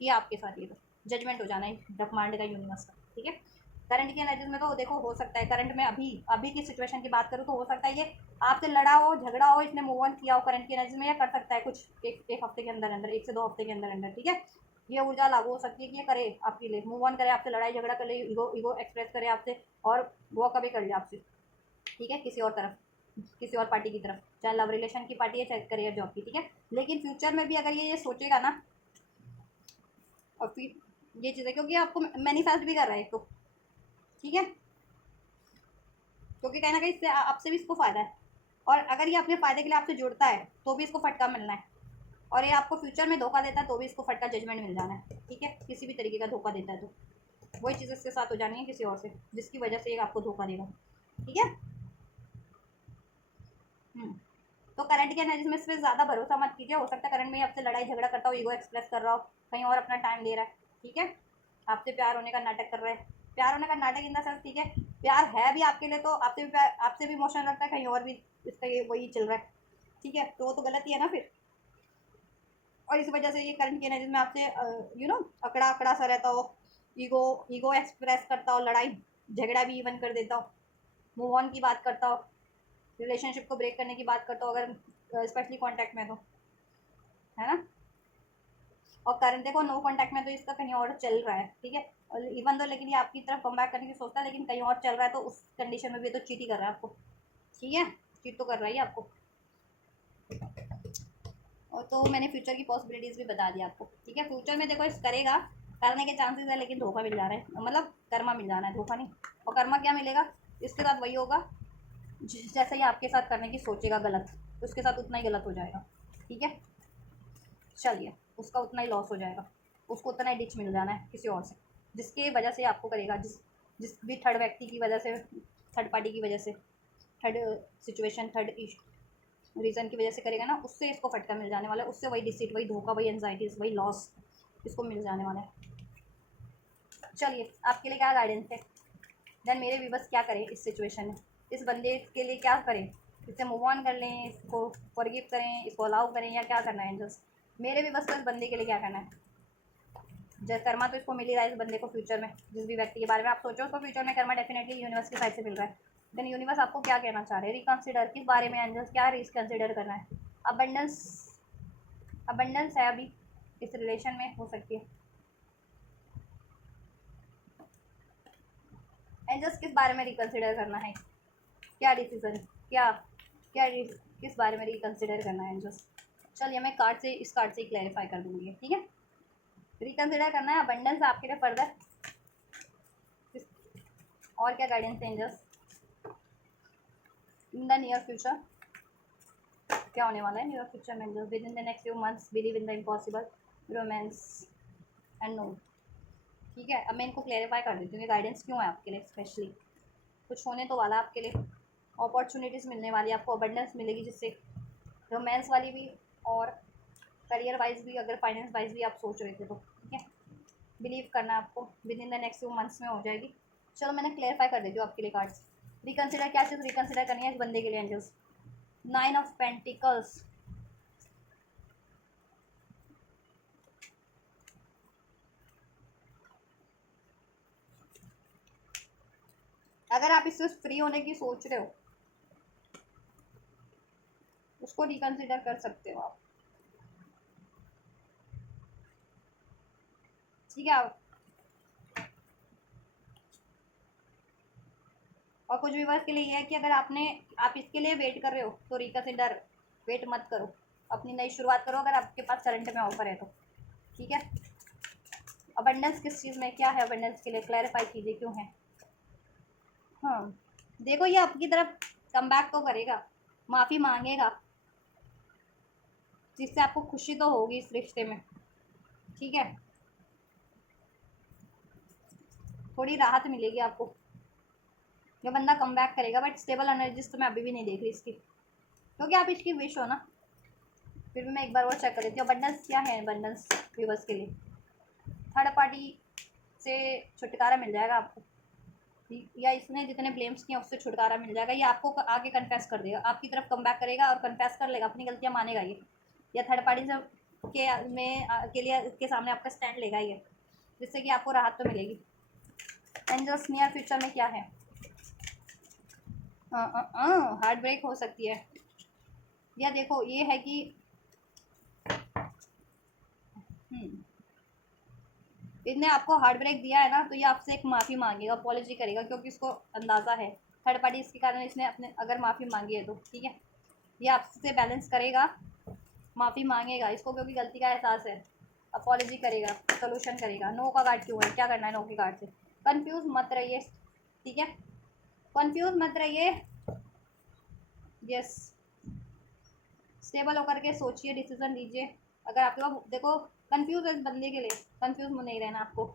कि आपके साथ ये तो जजमेंट हो जाना है ब्रह्मांड का, यूनिवर्स का। ठीक है, करंट की एनर्जीज में तो देखो हो सकता है, करंट में अभी अभी की सिचुएशन की बात करूँ तो हो सकता है ये आपसे लड़ा हो, झगड़ा हो, इसने मूव ऑन किया हो करंट की एनर्जी में, या कर सकता है कुछ एक हफ्ते के अंदर अंदर, 1 से 2 हफ्ते के अंदर अंदर। ठीक है, ये ऊर्जा लागू हो सकती है कि ये करे आपके लिए, मूव ऑन करे आपसे, लड़ाई झगड़ा कर ले, ईगो ईगो एक्सप्रेस करे आपसे, और वो कभी कर ले आपसे। ठीक है, किसी और तरफ, किसी और पार्टी की तरफ, चाहे लव रिलेशन की पार्टी है चाहे करियर जॉब की। ठीक है, लेकिन फ्यूचर में भी अगर ये सोचेगा ना, और फिर ये चीज़ें, क्योंकि आपको मैनिफेस्ट भी कर रहा है एक तो। ठीक है, क्योंकि कहीं ना कहीं इससे आपसे भी इसको फ़ायदा है, और अगर ये अपने फ़ायदे के लिए आपसे जुड़ता है तो भी इसको फटका मिलना है, और ये आपको फ्यूचर में धोखा देता है तो भी इसको फटका जजमेंट मिल जाना है। ठीक है, किसी भी तरीके का धोखा देता है तो वही चीज़ इसके साथ हो जानी है किसी और से, जिसकी वजह से ये आपको धोखा देगा। ठीक है, तो करंट की एनर्जी में इस पर ज़्यादा भरोसा मत कीजिए, हो सकता है करंट में आपसे लड़ाई झगड़ा करता हो, ईगो एक्सप्रेस कर रहा हो, कहीं और अपना टाइम दे रहा है। ठीक है, आपसे प्यार होने का नाटक कर रहा है, प्यार होने का नाटक इन द सेंस, ठीक है, प्यार है भी आपके लिए तो आपसे भी प्यार, आपसे भी इमोशन रखता है, कहीं और भी इसका ये वही चल रहा है। ठीक है, तो वो तो गलत ही है ना फिर, और इस वजह से ये करंट की एनर्जी में आपसे अकड़ा अकड़ा सा रहता हो, ईगो ईगो एक्सप्रेस करता हो, लड़ाई झगड़ा भी इवन कर देता हो, मूव ऑन की बात करता हो, रिलेशनशिप को ब्रेक करने की बात करता हो, अगर स्पेशली कॉन्टैक्ट में तो, है ना। और करंट देखो नो कॉन्टैक्ट में तो इसका कहीं और चल रहा है। ठीक है, और इवन दो, लेकिन ये आपकी तरफ कम बैक करने की सोचता है, लेकिन कहीं और चल रहा है, तो उस कंडीशन में भी तो चीट ही कर रहा है आपको। ठीक है, चीट तो कर रहा है आपको। और तो मैंने फ्यूचर की पॉसिबिलिटीज़ भी बता दी आपको। ठीक है, फ्यूचर में देखो इस करेगा, करने के चांसेस है, लेकिन धोखा मिल जा रहा है, मतलब कर्मा मिल जाना है, धोखा नहीं। और कर्मा क्या मिलेगा, इसके साथ वही होगा जैसा ही आपके साथ करने की सोचेगा गलत, तो उसके साथ उतना ही गलत हो जाएगा। ठीक है, चलिए, उसका उतना ही लॉस हो जाएगा, उसको उतना ही डिच मिल जाना है किसी और से, जिसकी वजह से आपको करेगा, जिस भी थर्ड व्यक्ति की वजह से, थर्ड पार्टी की वजह से, थर्ड सिचुएशन, थर्ड रीज़न की वजह से करेगा ना, उससे इसको फटका मिल जाने वाला है, उससे वही डिसीट, वही धोखा, वही एनजाइटीज़, वही लॉस इसको मिल जाने वाला है। चलिए, आपके लिए क्या गाइडेंस है, देन मेरे व्यूअर्स क्या करें इस सिचुएशन में, इस बंदे के लिए क्या करें, इससे मूव ऑन कर लें, इसको फॉरगिव करें, इसको अलाउ करें, या क्या करना है जस्ट मेरे व्यूअर्स को इस बंदे के लिए क्या करना है। जैसे कर्मा तो इसको मिल ही रहा है इस बंदे को फ्यूचर में, जिस भी व्यक्ति के बारे में आप सोचो उसको फ्यूचर में कर्मा डेफिनेटली यूनिवर्स की साइड से मिल रहा है। देन यूनिवर्स आपको क्या कहना चाह रहे हैं, रिकंसिडर किस बारे में, एंजल्स क्या रिकंसिडर करना है। अबंडेंस, अबंडेंस है अभी इस रिलेशन में, हो सकती है। एंजल्स किस बारे में रिकंसिडर करना है, क्या डिसीजन, क्या क्या किस बारे में रिकंसिडर करना है एंजल्स। चलिए, मैं कार्ड से, इस कार्ड से क्लैरिफाई कर दूँगी। ठीक है, रिकंसिडर करना है अबंडेंस आपके लिए फर्दर, और क्या गाइडेंस है angels, in the near future क्या होने वाला है नियर फ्यूचर में? Within the next few months believe in the impossible, romance and no. ठीक है, अब मैं इनको क्लेरिफाई कर देती हूँ कि गाइडेंस क्यों है आपके लिए स्पेशली। कुछ होने तो वाला आपके लिए, अपॉर्चुनिटीज़ मिलने वाली, आपको अबंडेंस मिलेगी, जिससे रोमांस वाली भी और करियर वाइज भी, अगर फाइनेंस वाइज भी आप सोच रहे थे तो। ठीक है, बिलीव करना आपको, with in the next few months में हो जाएगी। चलो मैंने क्लेरिफाई कर देती हूँ आपके लिए कार्ड्स। रिकन्सिडर क्या चीज़ रिकन्सिडर करनी है इस बंदे के लिए एंजल्स? 9 of pentacles. अगर आप इससे फ्री होने की सोच रहे हो, उसको रिकन्सिडर कर सकते हो आप। ठीक है, और कुछ व्यूवर्स के लिए ये है कि अगर आप इसके लिए वेट कर रहे हो तो रिकन्सिडर वेट मत करो, अपनी नई शुरुआत करो अगर आपके पास करंट में ऑफर है तो। ठीक है, अबंडेंस किस चीज़ में, क्या है अबंडेंस के लिए, क्लैरिफाई कीजिए क्यों है। हाँ, देखो ये आपकी तरफ कम बैक तो करेगा, माफ़ी मांगेगा, जिससे आपको खुशी तो होगी इस रिश्ते में। ठीक है, थोड़ी राहत मिलेगी आपको, ये बंदा कम बैक करेगा, बट स्टेबल एनर्जीज तो मैं अभी भी नहीं देख रही इसकी, क्योंकि आप इसकी विश हो ना। फिर भी मैं एक बार और चेक कर लेती हूँ अबंडेंस क्या है अबंडेंस व्यूवर्स के लिए। थर्ड पार्टी से छुटकारा मिल जाएगा आपको, या इसने जितने ब्लेम्स किए उससे छुटकारा मिल जाएगा, ये आपको आगे कन्फेस कर देगा, आपकी तरफ कम बैक करेगा और कन्फेस कर लेगा, अपनी गलतियाँ मानेगा ये, या थर्ड पार्टी से के लिए के सामने आपका स्टैंड लेगा ये, जिससे कि आपको राहत तो मिलेगी। एंजल्स नियर फ्यूचर में क्या है? हार्ट ब्रेक हो सकती है, या देखो ये है कि इसने आपको हार्ट ब्रेक दिया है ना, तो ये आपसे एक माफ़ी मांगेगा, अपॉलॉजी करेगा, क्योंकि इसको अंदाज़ा है थर्ड पार्टी इसके कारण इसने अपने अगर माफ़ी मांगी है तो। ठीक है, ये आपसे बैलेंस करेगा, माफ़ी मांगेगा इसको, क्योंकि गलती का एहसास है, अपॉलॉजी करेगा, सोल्यूशन करेगा। नो का कार्ड क्यों है, क्या करना है नो के कार्ड से? कंफ्यूज मत रहिए, ठीक है, कंफ्यूज मत रहिए, यस, स्टेबल होकर के सोचिए, डिसीजन लीजिए। अगर आपके पास देखो कंफ्यूज है इस बंदे के लिए, कंफ्यूज नहीं रहना आपको,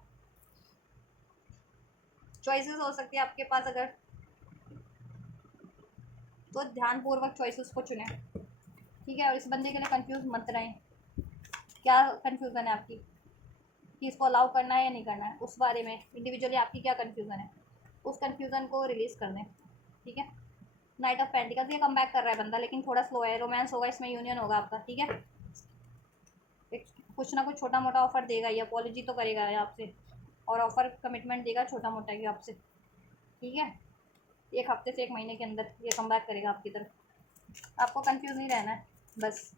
चॉइसेस हो सकती है आपके पास अगर, तो ध्यानपूर्वक चॉइसेस को चुने। ठीक है, और इस बंदे के लिए कंफ्यूज मत रहें। क्या कंफ्यूजन है आपकी कि इसको अलाउ करना है या नहीं करना है, उस बारे में इंडिविजुअली आपकी क्या कंफ्यूजन है, उस कंफ्यूजन को रिलीज़ कर दें। ठीक है, नाइट ऑफ पेंटिकल्स, ये कम बैक कर रहा है बंदा, लेकिन थोड़ा स्लो है, रोमांस होगा इसमें, यूनियन होगा आपका। ठीक है, एक कुछ ना कुछ छोटा मोटा ऑफर देगा, ये अपॉलॉजी तो करेगा ये आपसे, और ऑफर कमिटमेंट देगा छोटा मोटा ही आपसे। ठीक है, एक हफ्ते से एक महीने के अंदर ये कम बैक करेगा आपकी तरफ, आपको कंफ्यूज नहीं रहना है बस।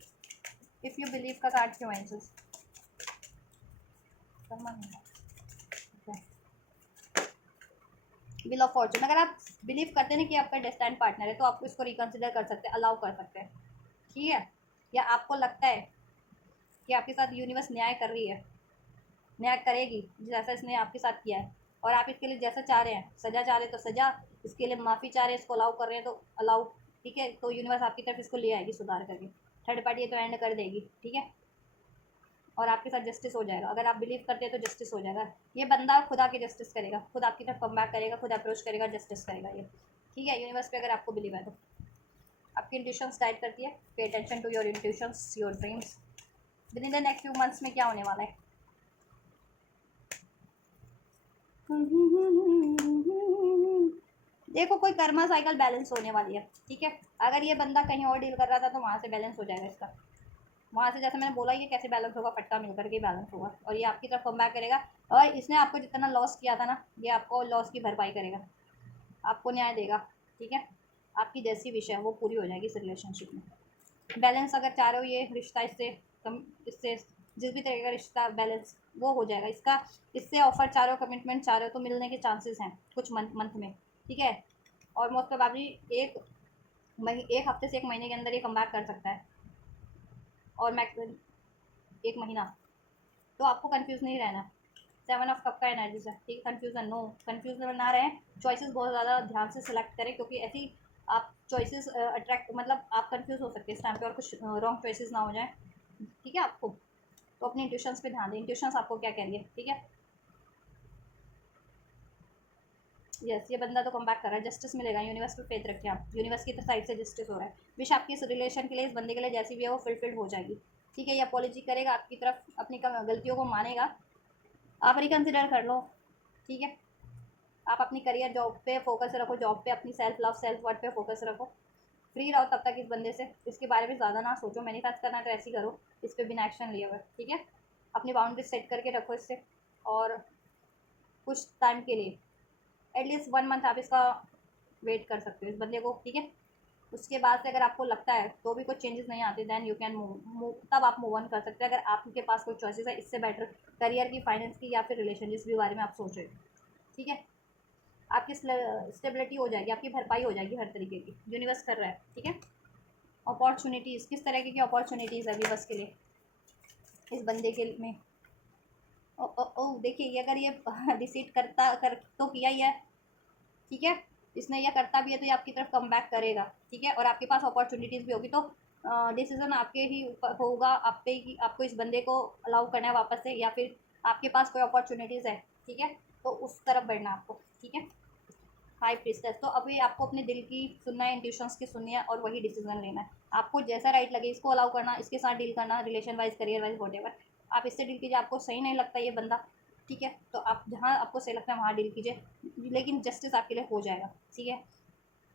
इफ़ यू बिलीव का कार्ड क्यों है एंजल्स? व्हील ऑफ फॉर्चून, अगर आप बिलीव करते हैं कि आपका डेस्टाइन्ड पार्टनर है तो आप इसको रिकंसिडर कर सकते हैं, अलाउ कर सकते हैं। ठीक है, या आपको लगता है कि आपके साथ यूनिवर्स न्याय कर रही है, न्याय करेगी जैसा इसने आपके साथ किया है, और आप इसके लिए जैसा चाह रहे हैं, सज़ा चाह रहे हैं तो सज़ा, इसके लिए माफ़ी चाह रहे हैं, इसको अलाउ कर रहे हैं तो अलाउ। ठीक है, तो यूनिवर्स आपकी तरफ इसको ले आएगी सुधार करके, थर्ड पार्टी ये तो एंड कर देगी। ठीक है, और आपके साथ जस्टिस हो जाएगा, अगर आप बिलीव करते हैं तो जस्टिस हो जाएगा। ये बंदा खुद आके जस्टिस करेगा, खुद आपकी तरफ कम बैक करेगा, खुद अप्रोच करेगा, जस्टिस करेगा ये। ठीक है, यूनिवर्स पे अगर आपको बिलीव है तो। आपकी इंट्यूशंस गाइड करती है, pay attention to your intuitions, your dreams. Within the next few months में क्या होने वाला है? देखो कोई कर्मा साइकिल बैलेंस होने वाली है। ठीक है, अगर ये बंदा कहीं और डील कर रहा था तो वहाँ से बैलेंस हो जाएगा इसका, वहाँ से जैसे मैंने बोला ये कैसे बैलेंस होगा, पट्टा मिल करके बैलेंस होगा, और ये आपकी तरफ कम बैक करेगा, और इसने आपको जितना लॉस किया था ना, ये आपको लॉस की भरपाई करेगा, आपको न्याय देगा। ठीक है, आपकी जैसी विश है वो पूरी हो जाएगी इस रिलेशनशिप में। बैलेंस अगर चाह रहे हो ये रिश्ता, इससे कम, इससे जिस भी तरह का रिश्ता बैलेंस वो हो जाएगा इसका, इससे ऑफर चाह रहे हो, कमिटमेंट चाह रहे हो, तो मिलने के चांसेस हैं कुछ मंथ में। ठीक है, और मोस्ट प्रोबेबली एक हफ्ते से एक महीने के अंदर ये कम बैक कर सकता है, और मैक्सिमम एक महीना, तो आपको कंफ्यूज नहीं रहना। 7 ऑफ कप का एनर्जी है। ठीक है, कंफ्यूजन नो, कंफ्यूजन ना रहें, चॉइसेस बहुत ज़्यादा ध्यान से सिलेक्ट करें, क्योंकि ऐसी आप चॉइसेस अट्रैक्ट मतलब आप कंफ्यूज हो सकते हैं इस टाइम पे और कुछ रॉन्ग चॉइसेस ना हो जाए, ठीक है आपको। तो अपने इंट्यूशंस पे ध्यान दें, इंट्यूशंस आपको क्या कह रही है, ठीक है। यस, ये बंदा तो कम बैक कर रहा है, जस्टिस मिलेगा, यूनिवर्स पे फेथ रखें आप, यूनिवर्स की साइड से जस्टिस हो रहा है। विश आपकी इस रिलेशन के लिए, इस बंदे के लिए जैसी भी है वो फुलफिल्ड हो जाएगी, ठीक है। ये अपॉलॉजी करेगा आपकी तरफ, अपनी गलतियों को मानेगा, आप रिकन्सिडर कर लो, ठीक है। आप अपनी करियर जॉब पे फोकस रखो, जॉब पे अपनी सेल्फ लव सेल्फ वर्थ पे फोकस रखो, फ्री रहो तब तक इस बंदे से, इसके बारे में ज़्यादा ना सोचो, मैनिफेस्ट करना है तो ऐसे ही करो, इस पर बिना एक्शन लिए हुए, ठीक है। अपनी बाउंड्री सेट करके रखो इससे, और कुछ टाइम के लिए एटलीस्ट 1 मंथ आप इसका वेट कर सकते हो इस बंदे को, ठीक है। उसके बाद से अगर आपको लगता है तो भी कुछ चेंजेस नहीं आते, देन यू कैन मूव, तब आप मूव ऑन कर सकते हैं, अगर आपके पास कोई चॉइसेस है इससे बेटर, करियर की, फाइनेंस की, या फिर रिलेशन जिस भी बारे में आप सोच रहे हो, ठीक है। आपकी स्टेबिलिटी हो जाएगी, आपकी भरपाई हो जाएगी हर तरीके की, यूनिवर्स कर रहा है, ठीक है। अपॉर्चुनिटीज़, किस तरह की अपॉर्चुनिटीज़ है अभी बस के लिए इस बंदे के में। ओ ओ ओ देखिए, ये अगर ये डिसीट करता कर तो किया ही है, ठीक है। इसने ये करता भी है तो ये आपकी तरफ कम बैक करेगा, ठीक है। और आपके पास अपॉर्चुनिटीज़ भी होगी, तो डिसीजन आपके ही ऊपर होगा, आप पे ही, आपको इस बंदे को अलाउ करना है वापस से, या फिर आपके पास कोई अपॉर्चुनिटीज़ है, ठीक है, तो उस तरफ बढ़ना आपको, ठीक है। हाई प्रीस्टेस, तो अभी आपको अपने दिल की सुनना है, इंट्यूशंस की सुननी है, और वही डिसीजन लेना है आपको, जैसा राइट लगे इसको अलाउ करना, इसके साथ डील करना, relation wise, career wise, what आप इससे डील कीजिए। आपको सही नहीं लगता ये बंदा, ठीक है, तो आप जहाँ आपको सही लगता है वहाँ डील कीजिए, लेकिन जस्टिस आपके लिए हो जाएगा, ठीक है।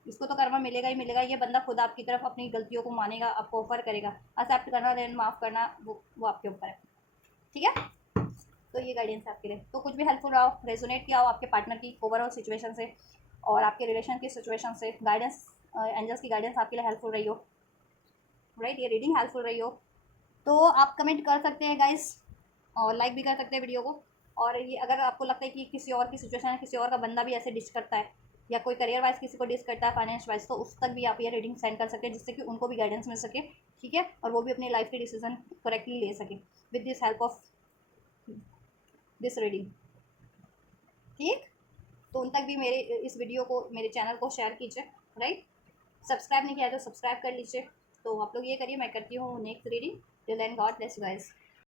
इसको तो कर्मा मिलेगा ही मिलेगा, ये बंदा खुद आपकी तरफ अपनी गलतियों को मानेगा, आपको ऑफर करेगा, एक्सेप्ट करना, देन माफ़ करना, वो आपके ऊपर है, ठीक है। तो ये गाइडेंस है आपके लिए, तो कुछ भी हेल्पफुल रहा हो, रेजोनेट किया हो आपके पार्टनर की ओवरऑल सिचुएशन से और आपके रिलेशन की सिचुएशन से, गाइडेंस, एंजल्स की गाइडेंस आपके लिए हेल्पफुल रही हो, राइट, ये रीडिंग हेल्पफुल रही हो, तो आप कमेंट कर सकते हैं गाइस, और लाइक भी कर सकते हैं वीडियो को। और ये अगर आपको लगता है कि किसी और की सिचुएशन है, किसी और का बंदा भी ऐसे डिश करता है, या कोई करियर वाइज किसी को डिश करता है, फाइनेंस वाइज, तो उस तक भी आप ये रीडिंग सेंड कर सकते हैं, जिससे कि उनको भी गाइडेंस मिल सके, ठीक है, और वो भी अपनी लाइफ के डिसीजन करेक्टली ले सके with this help of this reading, ठीक। तो उन तक भी मेरे इस वीडियो को, मेरे चैनल को शेयर कीजिए, राइट। सब्सक्राइब नहीं किया है तो सब्सक्राइब कर लीजिए। तो आप लोग ये करिए, मैं करती हूँ next reading. Till then, God bless you guys.